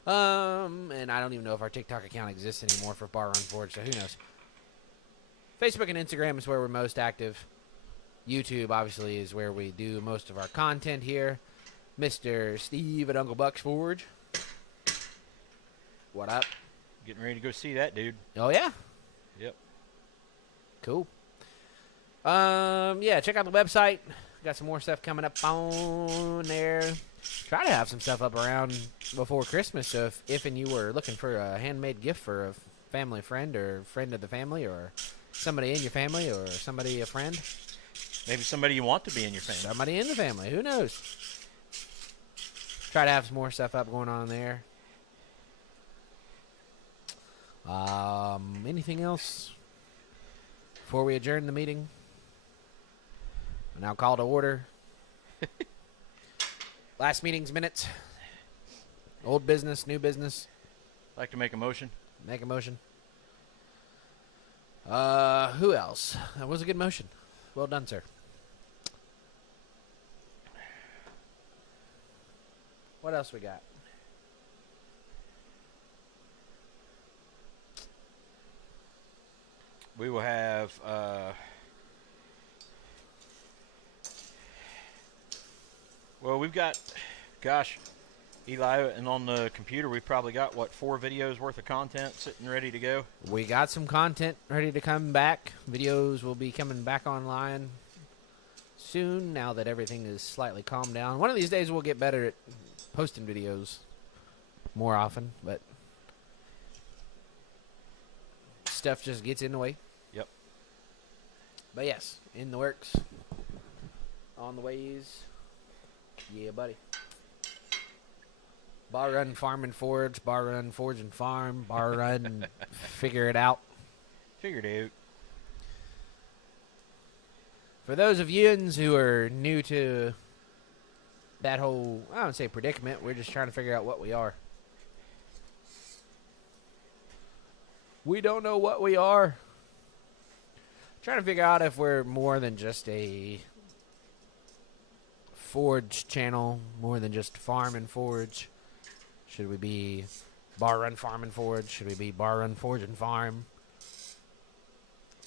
And I don't even know if our TikTok account exists anymore for Bar Run Forge, so who knows. Facebook and Instagram is where we're most active. YouTube, obviously, is where we do most of our content here. Mr. Steve at Uncle Buck's Forge. What up? Getting ready to go see that dude. Oh, yeah? Yep. Cool. Yeah, check out the website. Got some more stuff coming up on there. Try to have some stuff up around before Christmas. So if and you were looking for a handmade gift for a family friend or friend of the family or somebody in your family or somebody a friend. Maybe somebody you want to be in your family. Somebody in the family. Who knows? Try to have some more stuff up going on there. Anything else before we adjourn the meeting? Now call to order. Last meeting's minutes. Old business, new business. I'd like to make a motion. Make a motion. Who else? That was a good motion. Well done, sir. What else we got? We will have well, we've got, gosh, Eli, and on the computer we've probably got, what, 4 videos worth of content sitting ready to go? We got some content ready to come back. Videos will be coming back online soon now that everything is slightly calmed down. One of these days we'll get better at posting videos more often, but stuff just gets in the way. Yep. But yes, in the works. On the ways. Yeah, buddy. Bar run, farm and forge. Bar run, forge and farm. Bar run, figure it out. Figured out. For those of yous who are new to that whole, I don't say predicament, we're just trying to figure out what we are. We don't know what we are. Trying to figure out if we're more than just a forge channel, more than just farm and forge. Should we be bar run, farm and forge? Should we be bar run, forge and farm?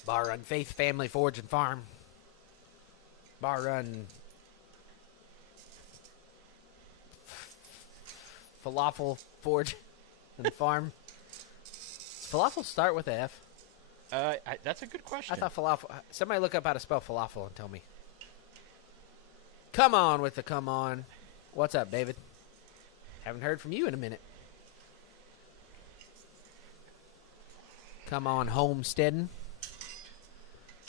Bar run, faith, family, forge and farm? Bar run, falafel, forge and farm? Does falafel start with a F? That's a good question. I thought falafel. Somebody look up how to spell falafel and tell me. Come on with the come on. What's up, David? Haven't heard from you in a minute. Come on, homesteading.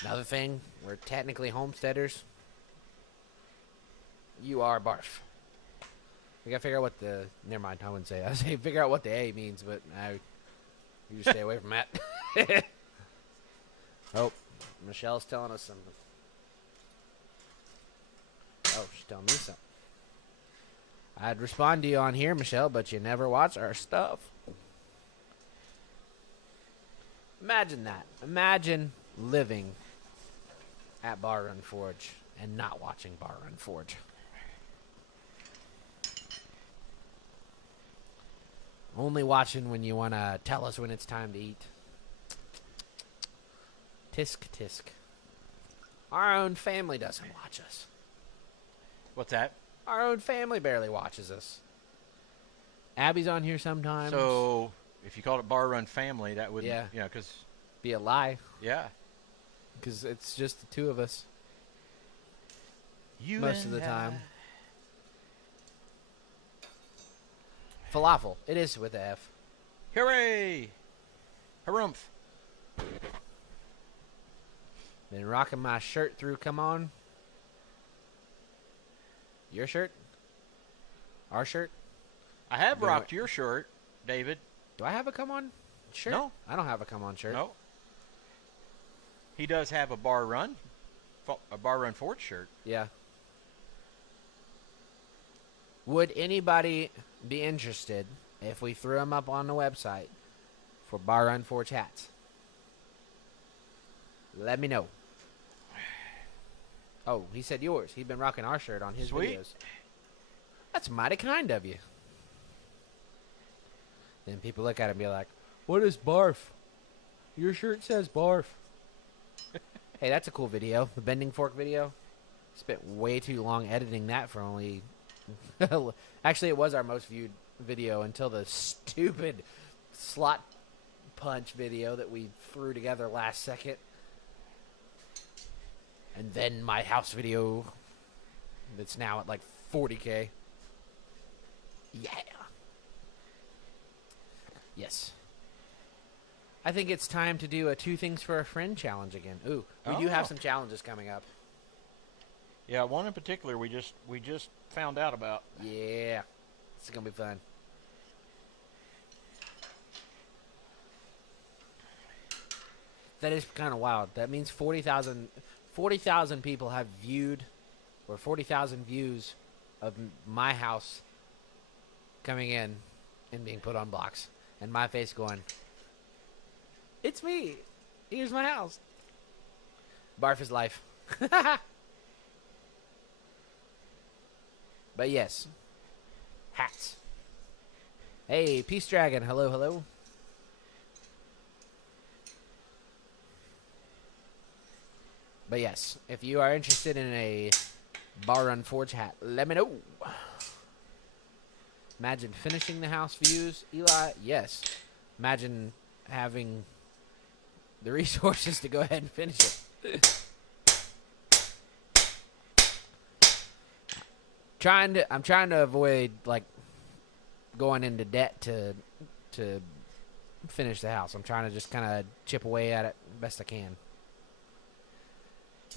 Another thing, we're technically homesteaders. You are barf. We gotta figure out what the. Never mind, I wouldn't say that. I say figure out what the A means, but you just stay away from that. Oh, Michelle's telling us something. Oh, she's telling me something. I'd respond to you on here, Michelle, but you never watch our stuff. Imagine that. Imagine living at Bar Run Forge and not watching Bar Run Forge. Only watching when you want to tell us when it's time to eat. Tisk, tisk. Our own family doesn't watch us. What's that? Our own family barely watches us. Abby's on here sometimes. So, if you called it Bar Run Family, that would, Yeah. you know, because, Be a lie, yeah. because it's just the two of us You most of and the time. I. Falafel. It is with a F. Hooray! Harumph. Been rocking my shirt through Come On. Your shirt? Our shirt? I have Been rocked your shirt, David. Do I have a Come On shirt? No. I don't have a Come On shirt. No. He does have a Bar Run Forge shirt. Yeah. Would anybody be interested if we threw them up on the website for Bar Run Forge hats? Let me know. Oh, he said yours. He'd been rocking our shirt on his Sweet. videos. That's mighty kind of you. Then people look at it and be like, what is barf? Your shirt says barf. Hey, that's a cool video. The bending fork video. Spent way too long editing that for only... Actually, it was our most viewed video until the stupid slot punch video that we threw together last second. And then my house video that's now at like 40K. Yeah. Yes. I think it's time to do a 2 things for a friend challenge again. Ooh, we do have some challenges coming up. Yeah, one in particular we just found out about. Yeah. It's going to be fun. That is kind of wild. That means 40,000 people have viewed, or 40,000 views of my house coming in and being put on blocks. And my face going, it's me. Here's my house. Barf is life. But yes. Hats. Hey, Peace Dragon. Hello, hello. But yes, if you are interested in a Bar Run Forge hat, let me know. Imagine finishing the house views, Eli. Yes. Imagine having the resources to go ahead and finish it. I'm trying to avoid like going into debt to finish the house. I'm trying to just kind of chip away at it best I can.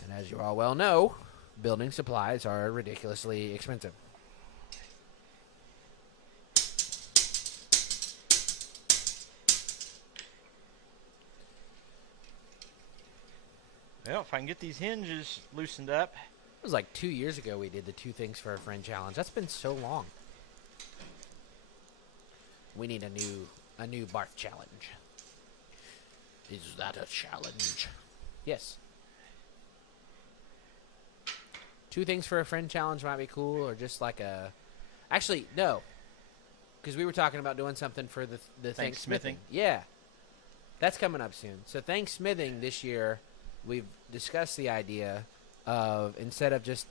And as you all well know, building supplies are ridiculously expensive. Well, if I can get these hinges loosened up. It was like 2 years ago we did the 2 things for a friend challenge. That's been so long. We need a new barf challenge. Is that a challenge? Yes. 2 things for a friend challenge might be cool, or just like a... Actually, no. Because we were talking about doing something for the Thanksmithing. Yeah. That's coming up soon. So Thanksmithing this year, we've discussed the idea of, instead of just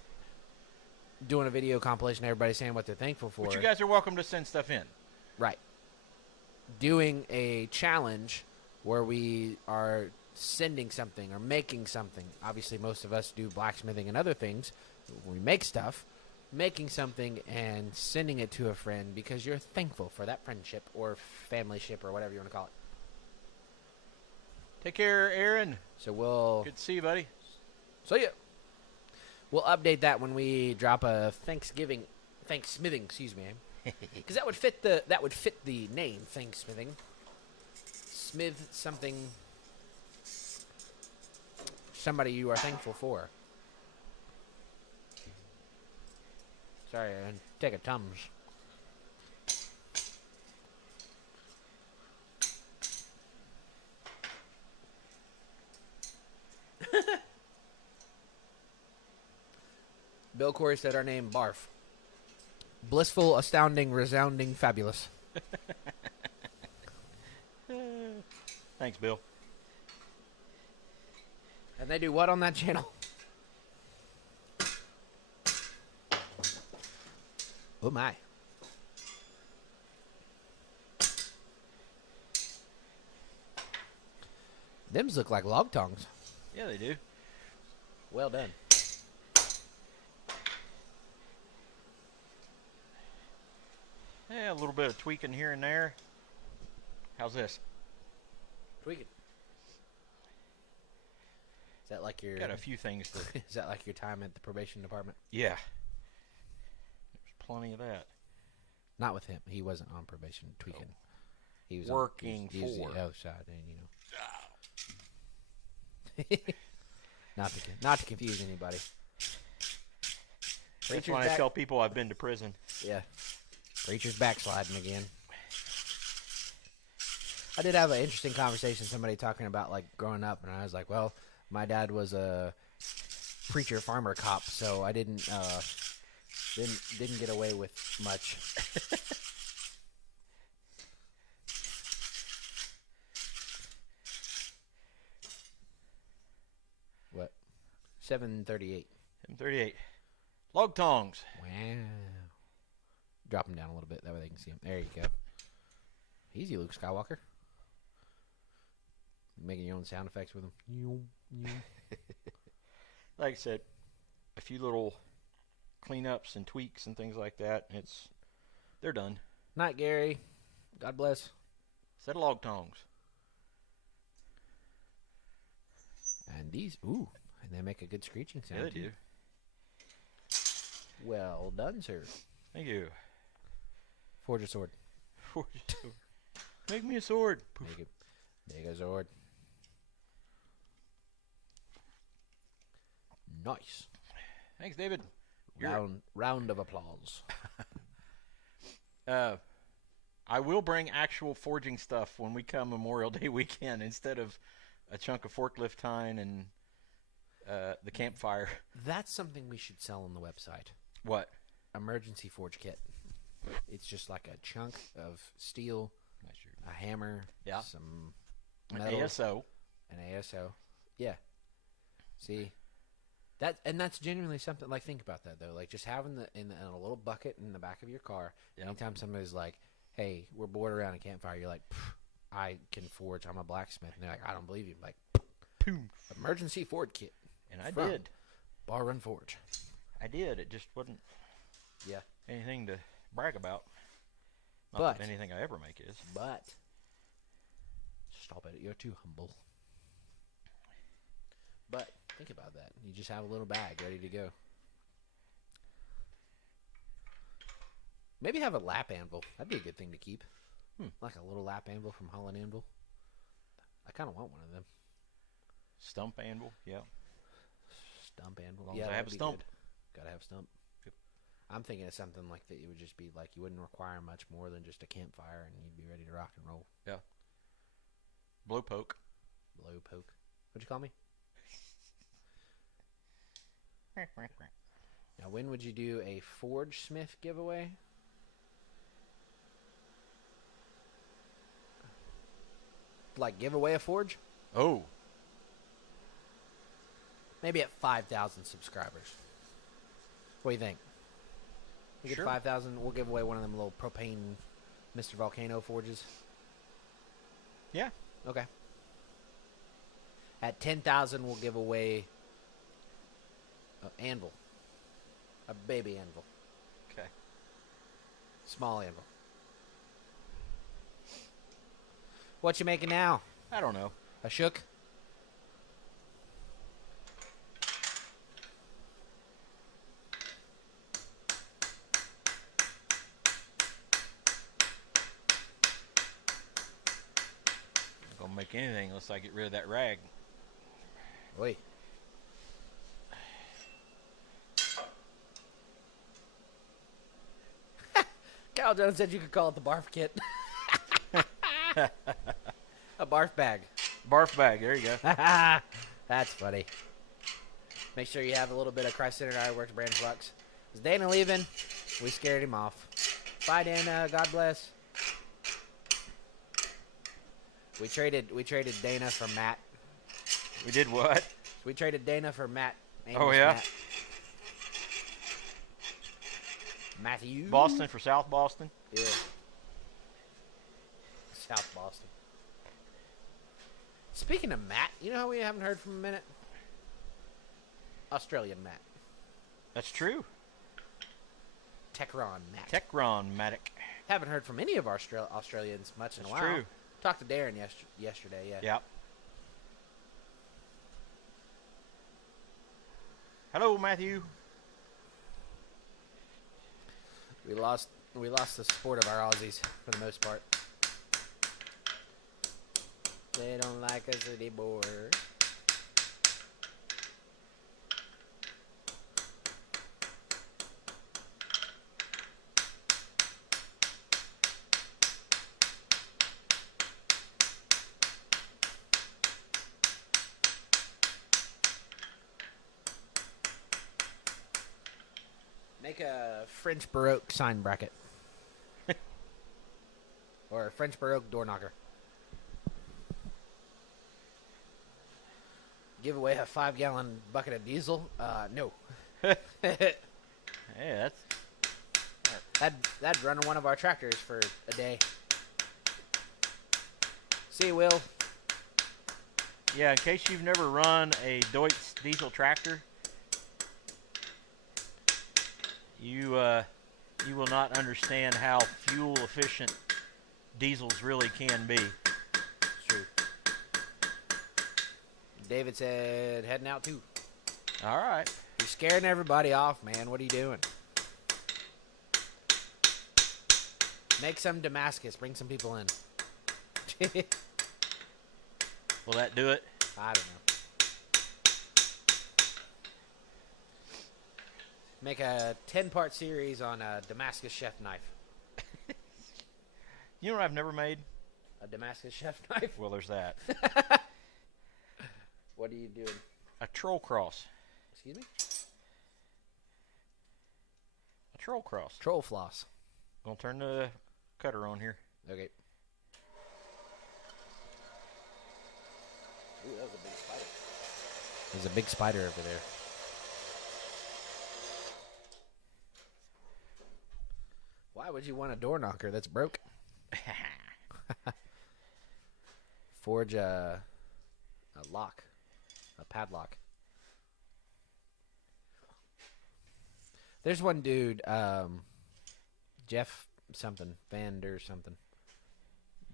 doing a video compilation, everybody saying what they're thankful for. But you guys are welcome to send stuff in. Right. Doing a challenge where we are sending something or making something. Obviously, most of us do blacksmithing and other things. We make stuff. Making something and sending it to a friend because you're thankful for that friendship or familyship or whatever you want to call it. Take care, Aaron. So we'll... Good to see you, buddy. See ya. We'll update that when we drop a Thanksmithing, excuse me. Because that would fit the name, Thanksmithing. Smith something. Somebody you are thankful for. Sorry, I take a Tums. Bill Corey said our name, Barf. Blissful, astounding, resounding, fabulous. Thanks, Bill. And they do what on that channel? Oh my. Them's look like log tongs. Yeah, they do. Well done. Yeah, a little bit of tweaking here and there. How's this? Tweak it. Is that like your... Got a few things to... Is that like your time at the probation department? Yeah. There's plenty of that. Not with him. He wasn't on probation tweaking. He was working he was for. the other side, you know. Not to confuse anybody. That's when I tell people I've been to prison. Yeah. Preacher's backsliding again. I did have an interesting conversation. Somebody talking about like growing up, and I was like, "Well, my dad was a preacher farmer cop, so I didn't get away with much." What? 7:38. 7:38. Log tongs. Wow. Drop them down a little bit. That way they can see them. There you go. Easy, Luke Skywalker. Making your own sound effects with them. like I said, a few little cleanups and tweaks and things like that. They're done. Night, Gary. God bless. Set of log tongs. And these, ooh, and they make a good screeching sound. Yeah, they too. do. Well done, sir. Thank you. Forge a sword. Make me a sword. Poof. Make a sword. Nice. Thanks, David. Round of applause. I will bring actual forging stuff when we come Memorial Day weekend instead of a chunk of forklift tine and the campfire. That's something we should sell on the website. What? Emergency forge kit. It's just like a chunk of steel, a hammer, Yeah. some An metal, ASO. an ASO. Yeah. See, that's genuinely something. Like, think about that though. Like, just having in a little bucket in the back of your car. Yeah. Anytime somebody's like, "Hey, we're bored around a campfire," you're like, "I can forge. I'm a blacksmith." And they're like, "I don't believe you." I'm like, Boom. emergency forge kit. And I From did. Bar Run Forge. I did. It just wasn't Yeah. anything to brag about. Not But- that anything I ever make is. But stop it. You're too humble. But think about that. You just have a little bag ready to go. Maybe have a lap anvil. That'd be a good thing to keep. Like a little lap anvil from Holland Anvil. I kind of want one of them. Stump anvil. Yeah. Stump anvil. long as I have a that'd be stump. good. Gotta have stump. Yep. I'm thinking of something like that. It would just be like you wouldn't require much more than just a campfire, and you'd be ready to rock and roll. Blow poke. Blow poke. What'd you call me? Now, when would you do a Forge Smith giveaway? Like, give away a forge? Oh. Maybe at 5,000 subscribers. What do you think? We get Sure. 5,000, we'll give away one of them little propane Mr. Volcano forges. Yeah. Okay. At 10,000, we'll give away an anvil. A baby anvil. Okay. Small anvil. What you making now? I don't know. A shook? I'm gonna make anything unless I get rid of that rag. Oi. Cal Jones said you could call it the barf kit. A barf bag. Barf bag. There you go. That's funny. Make sure you have a little bit of Christ-centered Ironworks brand flux. Is Dana leaving? We scared him off. Bye, Dana. God bless. We traded Dana for Matt. We did what? We traded Dana for Matt. Oh, yeah? Matt. Matthew. Boston for South Boston. Yeah. South Boston. Speaking of Matt, you know how we haven't heard from a minute? Australian Matt. That's true. Techron Matt. Techron Matic. Haven't heard from any of our Australians much in a That's while. true. Talked to Darren yesterday, yeah. Yep. Hello, Matthew. We lost the support of our Aussies for the most part. They don't like us anymore. Make a French Baroque sign bracket. Or a French Baroque door knocker. Give away a 5-gallon bucket of diesel? No. Hey, that's That'd run one of our tractors for a day. See you, Will. yeah. In case you've never run a Deutz diesel tractor, You will not understand how fuel efficient diesels really can be. It's true. David said heading out too. All right. You're scaring everybody off, man. What are you doing? Make some Damascus. Bring some people in. Will that do it? I don't know. Make a 10-part series on a Damascus chef knife. You know what I've never made? A Damascus chef knife? Well, there's that. What are you doing? A troll cross. Excuse me? A troll cross. Troll floss. Gonna turn the cutter on here. Okay. Ooh, that was a big spider. There's a big spider over there. Why would you want a door knocker that's broke? Forge a lock. A padlock. There's one dude, Jeff something, Vander something.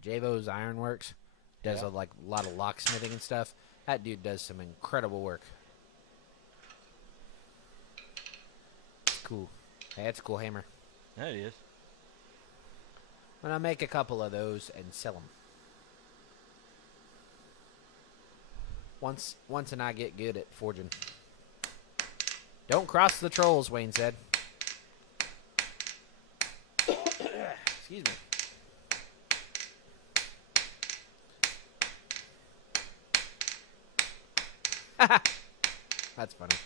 Javo's Ironworks. Does a lot of locksmithing and stuff. That dude does some incredible work. It's cool. Hey, that's a cool hammer. That is. And I'll make a couple of those and sell them. Once and I get good at forging. Don't cross the trolls, Wayne said. Excuse me. That's funny.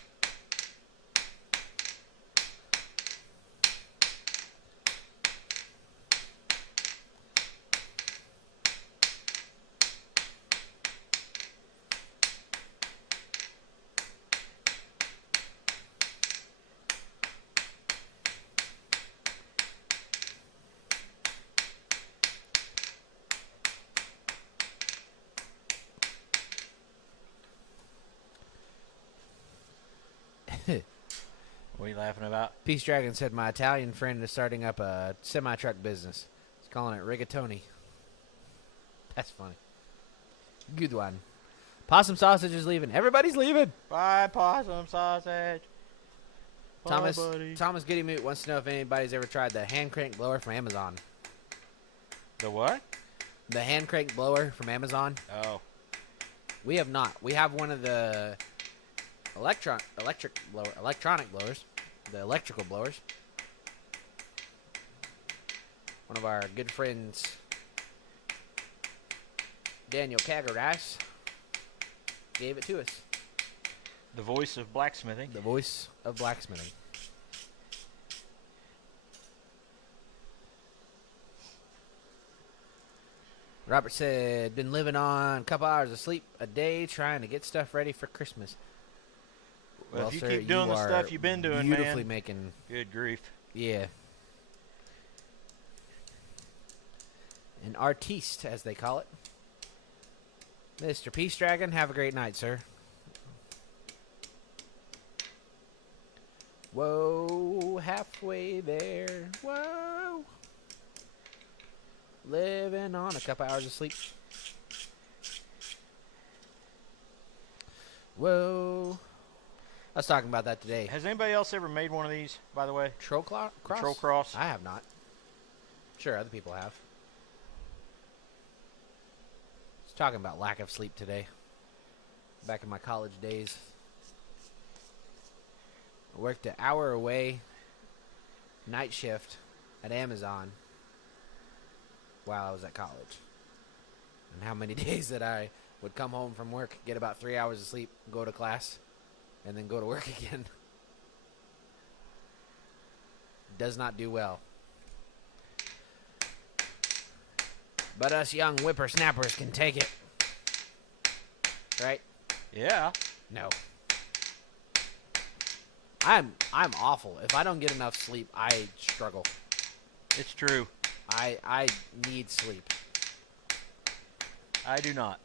What are you laughing about? Peace Dragon said my Italian friend is starting up a semi-truck business. He's calling it Rigatoni. That's funny. Good one. Possum Sausage is leaving. Everybody's leaving. Bye, possum sausage. Bye, Thomas buddy. Goody Moot wants to know if anybody's ever tried the hand crank blower from Amazon. The what? The hand crank blower from Amazon. Oh. We have not. We have one of the electronic blowers, the electrical blowers. One of our good friends, Daniel Cagarice, gave it to us. The voice of blacksmithing. The voice of blacksmithing. Robert said, been living on a couple hours of sleep a day trying to get stuff ready for Christmas. Well, if you sir, keep doing the are stuff you've been doing, beautifully man. making. Good grief. Yeah. An artiste, as they call it. Mr. Peace Dragon, have a great night, sir. Whoa, halfway there. Whoa. Living on a couple hours of sleep. Whoa. I was talking about that today. Has anybody else ever made one of these, by the way? Troll cross? Troll cross? I have not. Sure, other people have. I was talking about lack of sleep today. Back in my college days. I worked an hour away, night shift at Amazon while I was at college. And how many days that I would come home from work, get about 3 hours of sleep, go to class, and then go to work again. Does not do well. But us young whippersnappers can take it. Right? Yeah. No. I'm awful. If I don't get enough sleep, I struggle. It's true. I need sleep. I do not.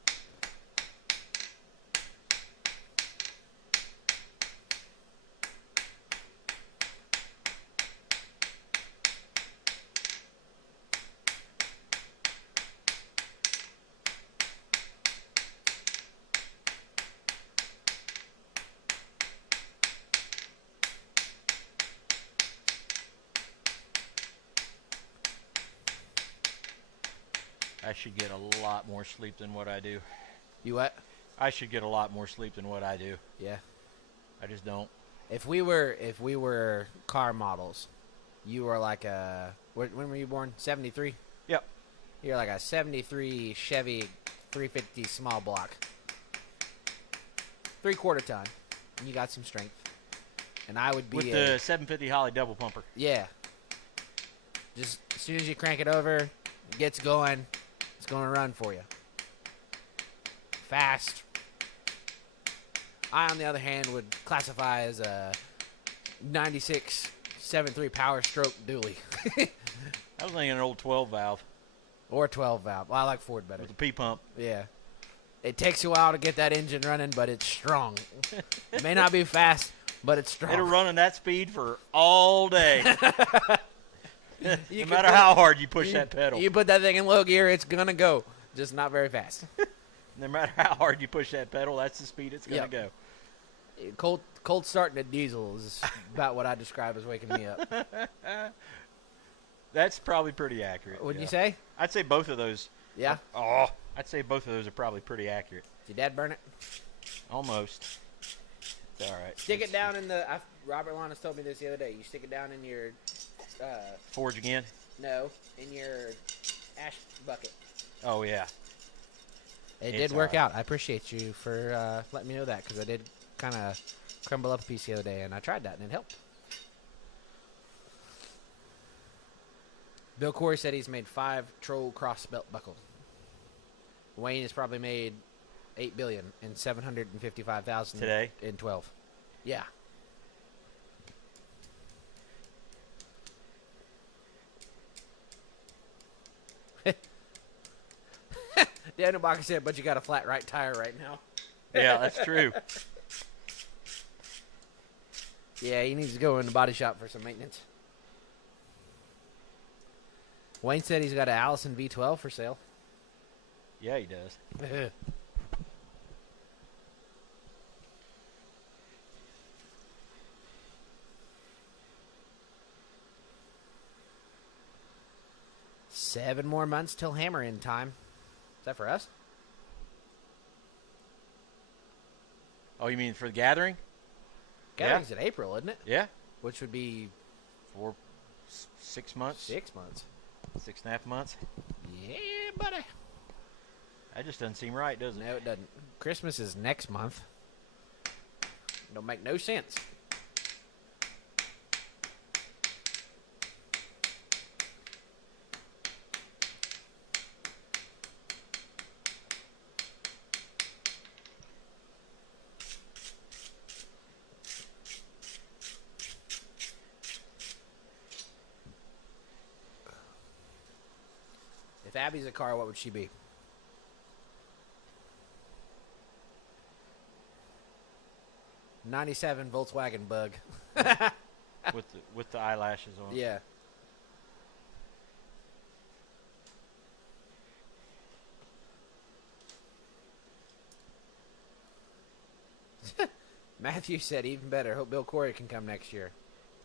I should get a lot more sleep than what I do. You what? I should get a lot more sleep than what I do. Yeah. I just don't. If we were car models, you were like a when were you born? 73. Yep. You're like a 73 Chevy 350 small block, 3/4 ton. And you got some strength. And I would be With the 750 Holly double pumper. yeah. Just as soon as you crank it over, it gets going, it's going to run for you. Fast. I, on the other hand, would classify as a 96 7.3 power stroke dually. I was thinking an old 12 valve Or 12 valve. Well, I like Ford better. with a P pump. Yeah. It takes you a while to get that engine running, but it's strong. It may not be fast, but it's strong. It'll run at that speed for all day. No You matter can how put- hard you push that pedal. You put that thing in low gear, it's going to go. Just not very fast. No matter how hard you push that pedal, that's the speed it's going to Yep. go. Cold starting a diesel is about what I describe as waking me up. That's probably pretty accurate. What'd you yeah. say? I'd say both of those. Yeah? Oh, I'd say both of those are probably pretty accurate. Did your dad burn it? Almost. It's all right. Stick it down in the... Robert Lannis told me this the other day. You stick it down in your... Forge again? No, in your ash bucket. Oh, yeah. It It's did work alright. out. I appreciate you for letting me know that, because I did kind of crumble up a piece the other day, and I tried that, and it helped. Bill Corey said he's made 5 troll cross belt buckles. Wayne has probably made $8 billion and $755,000 Today? in 12. Yeah. Daniel Baca said, but you got a flat right tire right now. Yeah, that's true. Yeah, he needs to go in the body shop for some maintenance. Wayne said he's got an Allison V12 for sale. Yeah, he does. 7 more months till hammer in time. Is that for us? Oh, you mean for the gathering? Gathering's in April, isn't it? Yeah. Which would be 6 months? 6 months. 6.5 months? Yeah, buddy. That just doesn't seem right, does it? No, it doesn't. Christmas is next month. Don't make no sense. If Abby's a car, what would she be? '97 Volkswagen Bug. with the eyelashes on. Yeah. Matthew said, even better. Hope Bill Corey can come next year.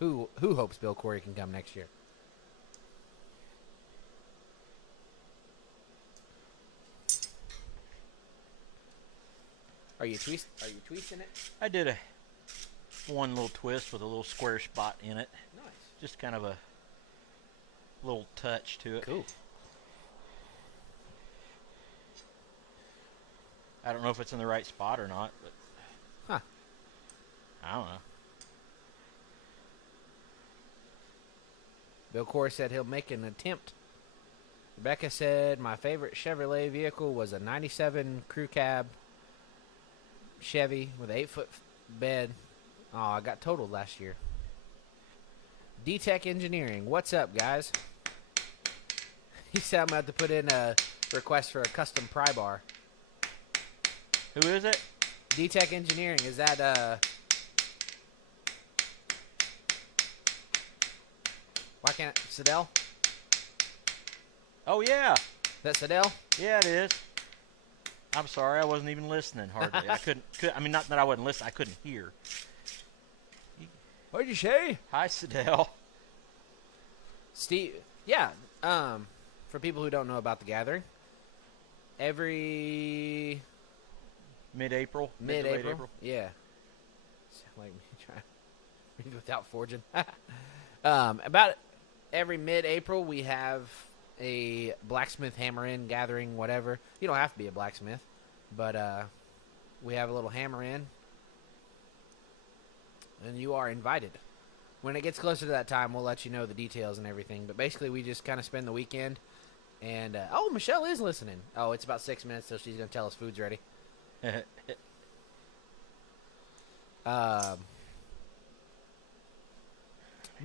Who hopes Bill Corey can come next year? Are you tweeting it? I did one little twist with a little square spot in it. Nice. Just kind of a little touch to it. Cool. I don't know if it's in the right spot or not, but Huh. I don't know. Bill Corey said he'll make an attempt. Rebecca said, my favorite Chevrolet vehicle was a 97 crew cab Chevy with an 8-foot bed. Oh, I got totaled last year. D-Tech Engineering. What's up, guys? He said I'm about to put in a request for a custom pry bar. Who is it? D-Tech Engineering. Is that, why can't Sedell? Oh, yeah. That Sedell? Yeah, it is. I'm sorry, I wasn't even listening hardly. I mean, not that I wasn't listening, I couldn't hear. What'd you say? Hi, Sedell. Steve, yeah. For people who don't know about the gathering, every Mid-April? Mid to late mid-April. April? Yeah. Sound like me trying to read without forging. About every mid-April, we have a blacksmith hammer-in gathering, whatever. You don't have to be a blacksmith, but we have a little hammer-in, and you are invited. When it gets closer to that time, we'll let you know the details and everything. But basically, we just kind of spend the weekend. And, oh, Michelle is listening. Oh, it's about 6 minutes, so she's going to tell us food's ready. But,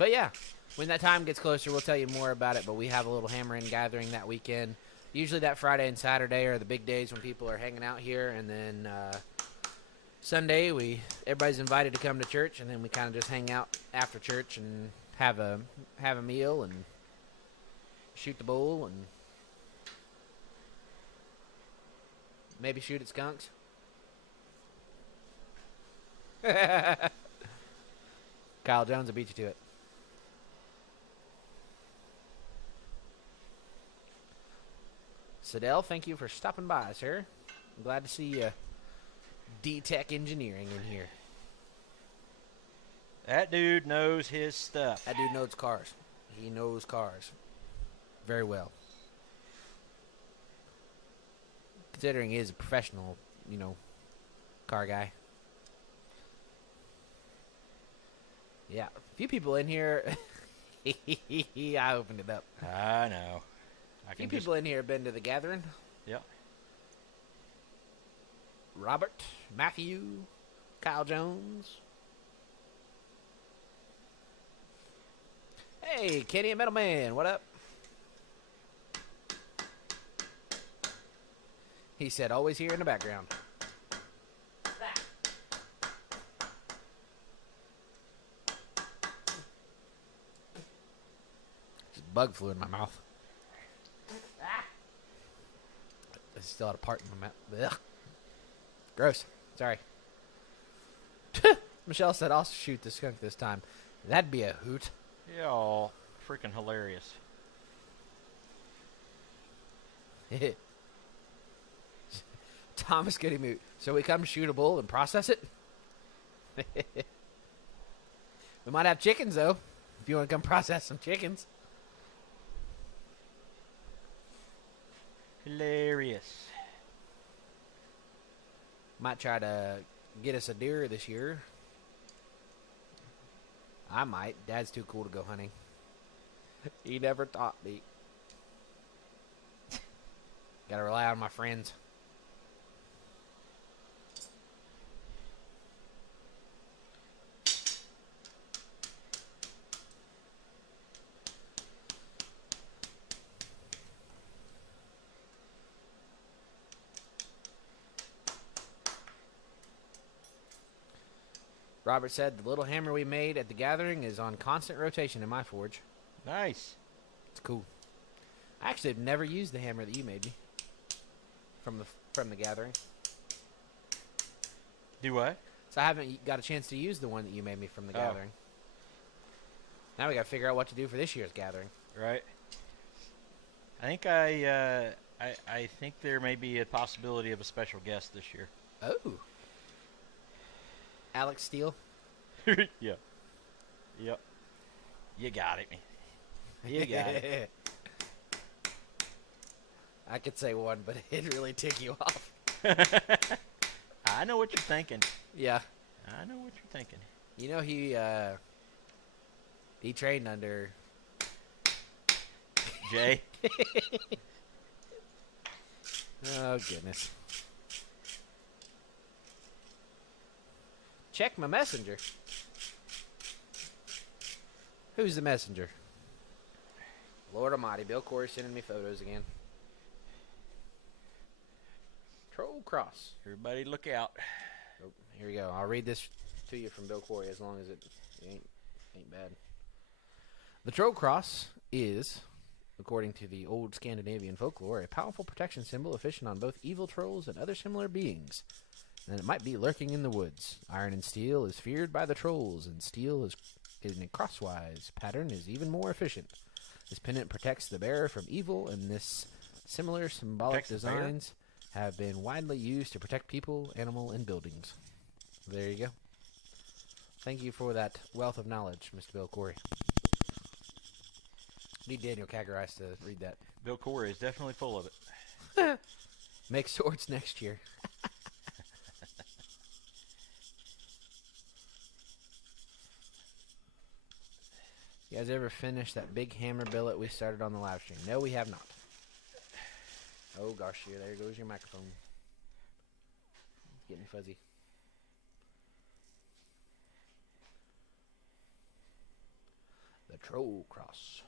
yeah, when that time gets closer, we'll tell you more about it. But we have a little hammer-in gathering that weekend. Usually that Friday and Saturday are the big days when people are hanging out here. And then Sunday, everybody's invited to come to church, and then we kind of just hang out after church and have a meal and shoot the bull and maybe shoot at skunks. Kyle Jones will beat you to it. Sidell, thank you for stopping by, sir. I'm glad to see you. D-Tech Engineering in here. That dude knows his stuff. That dude knows cars. He knows cars very well. Considering he is a professional, car guy. Yeah, a few people in here. I opened it up. I know. A few people in here have been to the gathering. Yep. Robert, Matthew, Kyle Jones. Hey, Kenny and Metal Man, what up? He said, always here in the background. Just bug flew in my mouth. I still had a part in my mouth. Ugh. Gross. Sorry. Michelle said, I'll shoot the skunk this time. That'd be a hoot. Yeah, freaking hilarious. Thomas Goody Moot. So we come shoot a bull and process it? We might have chickens, though. If you want to come process some chickens. Hilarious. Might try to get us a deer this year. I might. Dad's too cool to go hunting. He never taught me. Gotta rely on my friends. Robert said, the little hammer we made at the gathering is on constant rotation in my forge. Nice. It's cool. I actually have never used the hammer that you made me from the gathering. Do what? So I haven't got a chance to use the one that you made me from the gathering. Now we got to figure out what to do for this year's gathering. Right. I think I think there may be a possibility of a special guest this year. Oh. Alex Steele? Yeah. Yep. You got it. You got it. I could say one, but it'd really tick you off. I know what you're thinking. Yeah. I know what you're thinking. You know, he trained under Jay. Oh, goodness. Check my messenger. Who's the messenger? Lord Almighty, Bill Corey sending me photos again. Troll Cross. Everybody look out. Oh, here we go. I'll read this to you from Bill Corey as long as it ain't bad. The Troll Cross is, according to the old Scandinavian folklore, a powerful protection symbol efficient on both evil trolls and other similar beings. And it might be lurking in the woods. Iron and steel is feared by the trolls, and steel is in a crosswise pattern is even more efficient. This pendant protects the bearer from evil, and this similar symbolic Protects the bear? designs have been widely used to protect people, animal, and buildings. There you go. Thank you for that wealth of knowledge, Mr. Bill Corey. Need Daniel Cagaris to read that. Bill Corey is definitely full of it. Make swords next year. You guys ever finish that big hammer billet we started on the live stream? No, we have not. Oh gosh, here, there goes your microphone. It's getting fuzzy. The Troll Cross.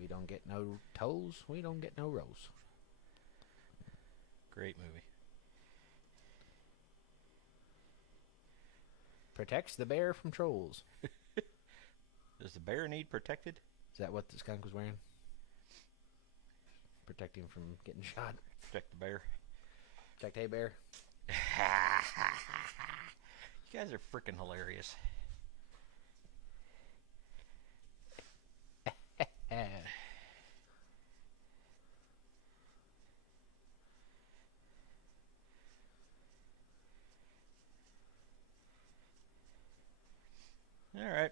We don't get no toes, we don't get no rolls. Great movie. Protects the bear from trolls. Does the bear need protected? Is that what the skunk was wearing? Protect him from getting shot. Protect the bear. Protect hey bear. You guys are freaking hilarious. All right.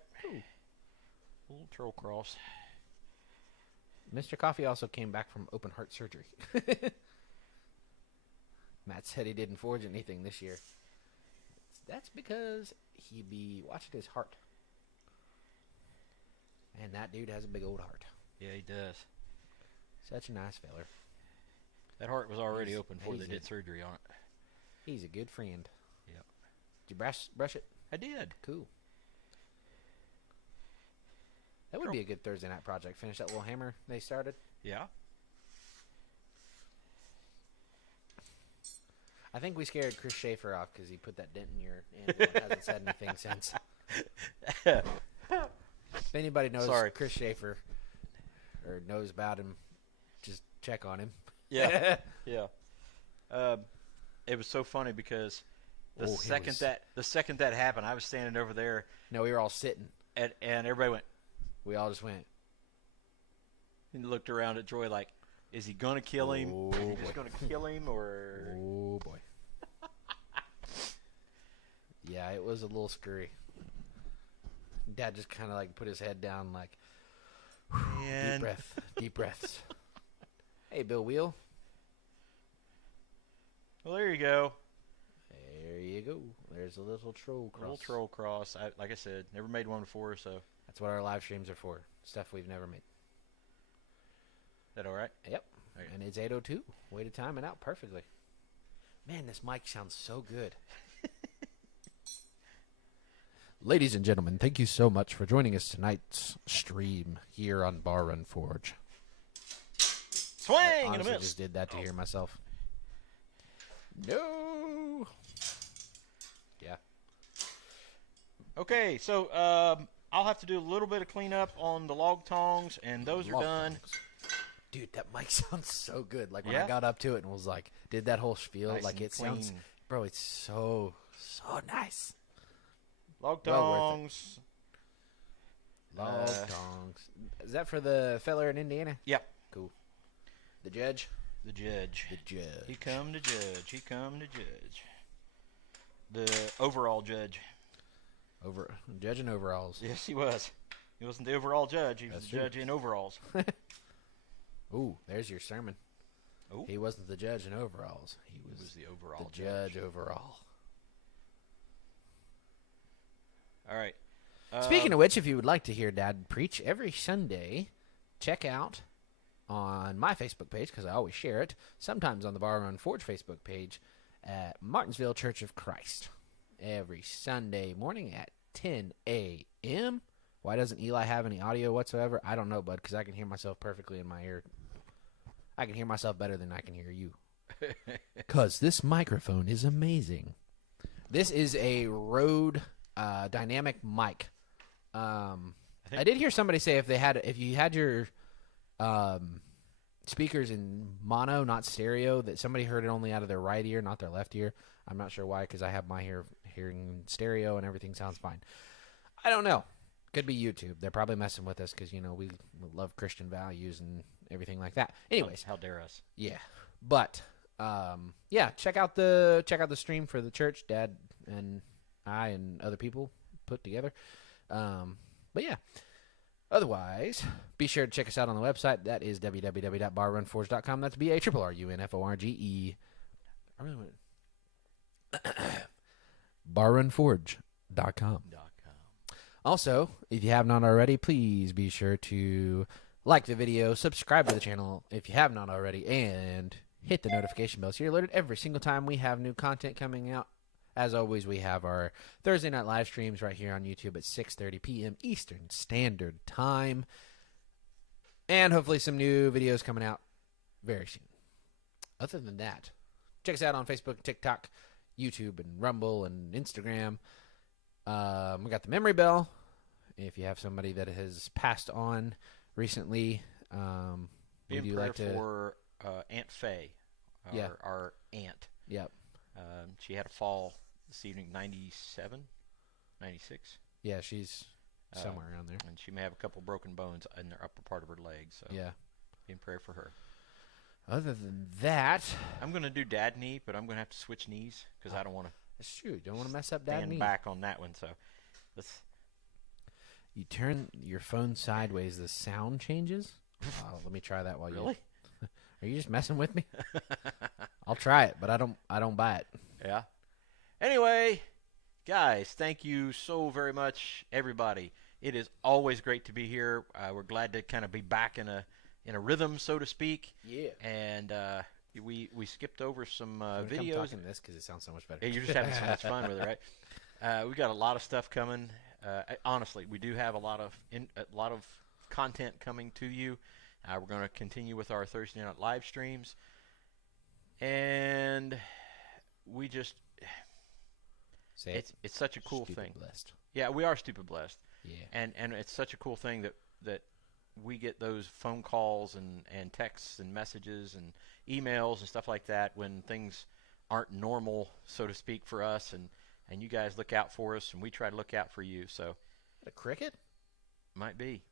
Little troll cross. Mr. Coffee also came back from open heart surgery. Matt said he didn't forge anything this year. That's because he be watching his heart. And that dude has a big old heart. Yeah, he does. Such a nice feller. That heart was already open before they he's did surgery on it. He's a good friend. Yep. Did you brush it? I did. Cool. That would be a good Thursday night project. Finish that little hammer they started. Yeah. I think we scared Chris Schaefer off because he put that dent in your anvil and hasn't said anything since. If anybody knows Chris Schaefer or knows about him, just check on him. Yeah. Yeah. It was so funny because the second that happened, I was standing over there. No, we were all sitting. And everybody went. We all just went. And looked around at Troy like, is he going to kill him? Oh, is he boy. just going to kill him? Or... Oh, boy. Yeah, it was a little scary. Dad just kind of like put his head down like, deep breath, deep breaths. Hey, Bill Wheel. Well, there you go. There you go. There's a little troll cross. A little troll cross. Like I said, never made one before, so. That's what our live streams are for. Stuff we've never made. That all right? Yep. Okay. And it's 8:02. Way to time it out perfectly. Man, this mic sounds so good. Ladies and gentlemen, thank you so much for joining us tonight's stream here on Bar Run Forge. Swing I and a honestly miss. just did that to hear myself. No. Yeah. Okay, so I'll have to do a little bit of cleanup on the log tongs, and those are done. Dude, that mic sounds so good. Like when Yeah? I got up to it and was like, did that whole spiel, Nice like and it sounds, clean. bro, it's so nice. Log Well worth it. tongs. Log tongs. Is that for the feller in Indiana? Yep. Cool. The judge? The judge. The judge. He come to judge. He come to judge. The overall judge. Judge in overalls. Yes, he was. He wasn't the overall judge. He was That's the true. judge in overalls. Ooh, there's your sermon. Oh. He wasn't the judge in overalls. He He was was the overall the judge overall. All right. Speaking of which, if you would like to hear Dad preach every Sunday, check out on my Facebook page, because I always share it, sometimes on the Bar Run Forge Facebook page, at Martinsville Church of Christ. Every Sunday morning at 10 a.m. Why doesn't Eli have any audio whatsoever? I don't know, bud, because I can hear myself perfectly in my ear. I can hear myself better than I can hear you. Because this microphone is amazing. This is a Rode dynamic mic. I did hear somebody say if you had your speakers in mono, not stereo, that somebody heard it only out of their right ear, not their left ear. I'm not sure why, because I have my hearing in stereo and everything sounds fine. I don't know. Could be YouTube. They're probably messing with us because, we love Christian values and everything like that. Anyways. How dare us? Yeah. But yeah, check out the stream for the church. Dad and I and other people put together. But yeah. Otherwise, be sure to check us out on the website. That is www.barrunforge.com. That's BARRUNFORGE. I really want barrunforge.com. Also, if you have not already, please be sure to like the video, subscribe to the channel if you have not already, and hit the notification bell so you're alerted every single time we have new content coming out. As always, we have our Thursday night live streams right here on YouTube at 6:30 p.m. Eastern Standard Time. And hopefully some new videos coming out very soon. Other than that, check us out on Facebook, TikTok, YouTube, and Rumble, and Instagram. We got the memory bell. If you have somebody that has passed on recently, Be in prayer for Aunt Faye, our aunt. Yep. She had a fall this evening, 97, 96. Yeah, she's somewhere around there. And she may have a couple broken bones in the upper part of her leg. So yeah, be in prayer for her. Other than that, I'm going to do dad knee, but I'm going to have to switch knees because I don't want to. That's true. Don't want to mess up dad knee. Stand back on that one. So let's. You turn your phone sideways, the sound changes. Let me try that while you. Really? Are you just messing with me? I'll try it, but I don't buy it. Yeah. Anyway, guys, thank you so very much, everybody. It is always great to be here. We're glad to kind of be back in a rhythm, so to speak. Yeah. And we skipped over some videos. Come talk in this because it sounds so much better. Yeah, you're just having so much fun with it, right? We got a lot of stuff coming. Honestly, we do have a lot of content coming to you. We're going to continue with our Thursday night live streams. And we just it's such a cool thing. Blessed. Yeah, we are stupid blessed. Yeah. And it's such a cool thing that we get those phone calls and texts and messages and emails and stuff like that when things aren't normal, so to speak, for us, and you guys look out for us and we try to look out for you. So a cricket? Might be.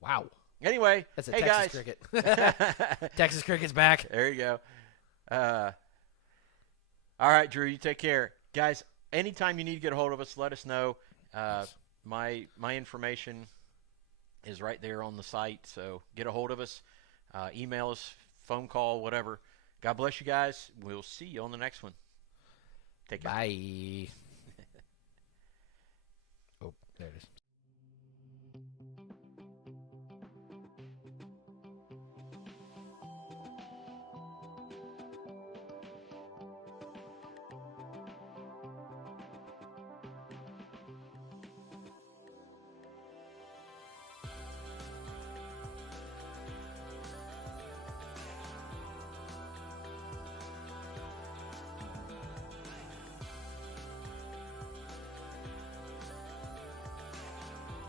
Wow. Anyway, that's a hey Texas guys. cricket. Texas cricket's back. There you go. All right, Drew, you take care. Guys, anytime you need to get a hold of us, let us know. My information is right there on the site, so get a hold of us. Email us, phone call, whatever. God bless you guys. We'll see you on the next one. Take care. Bye. Oh, there it is.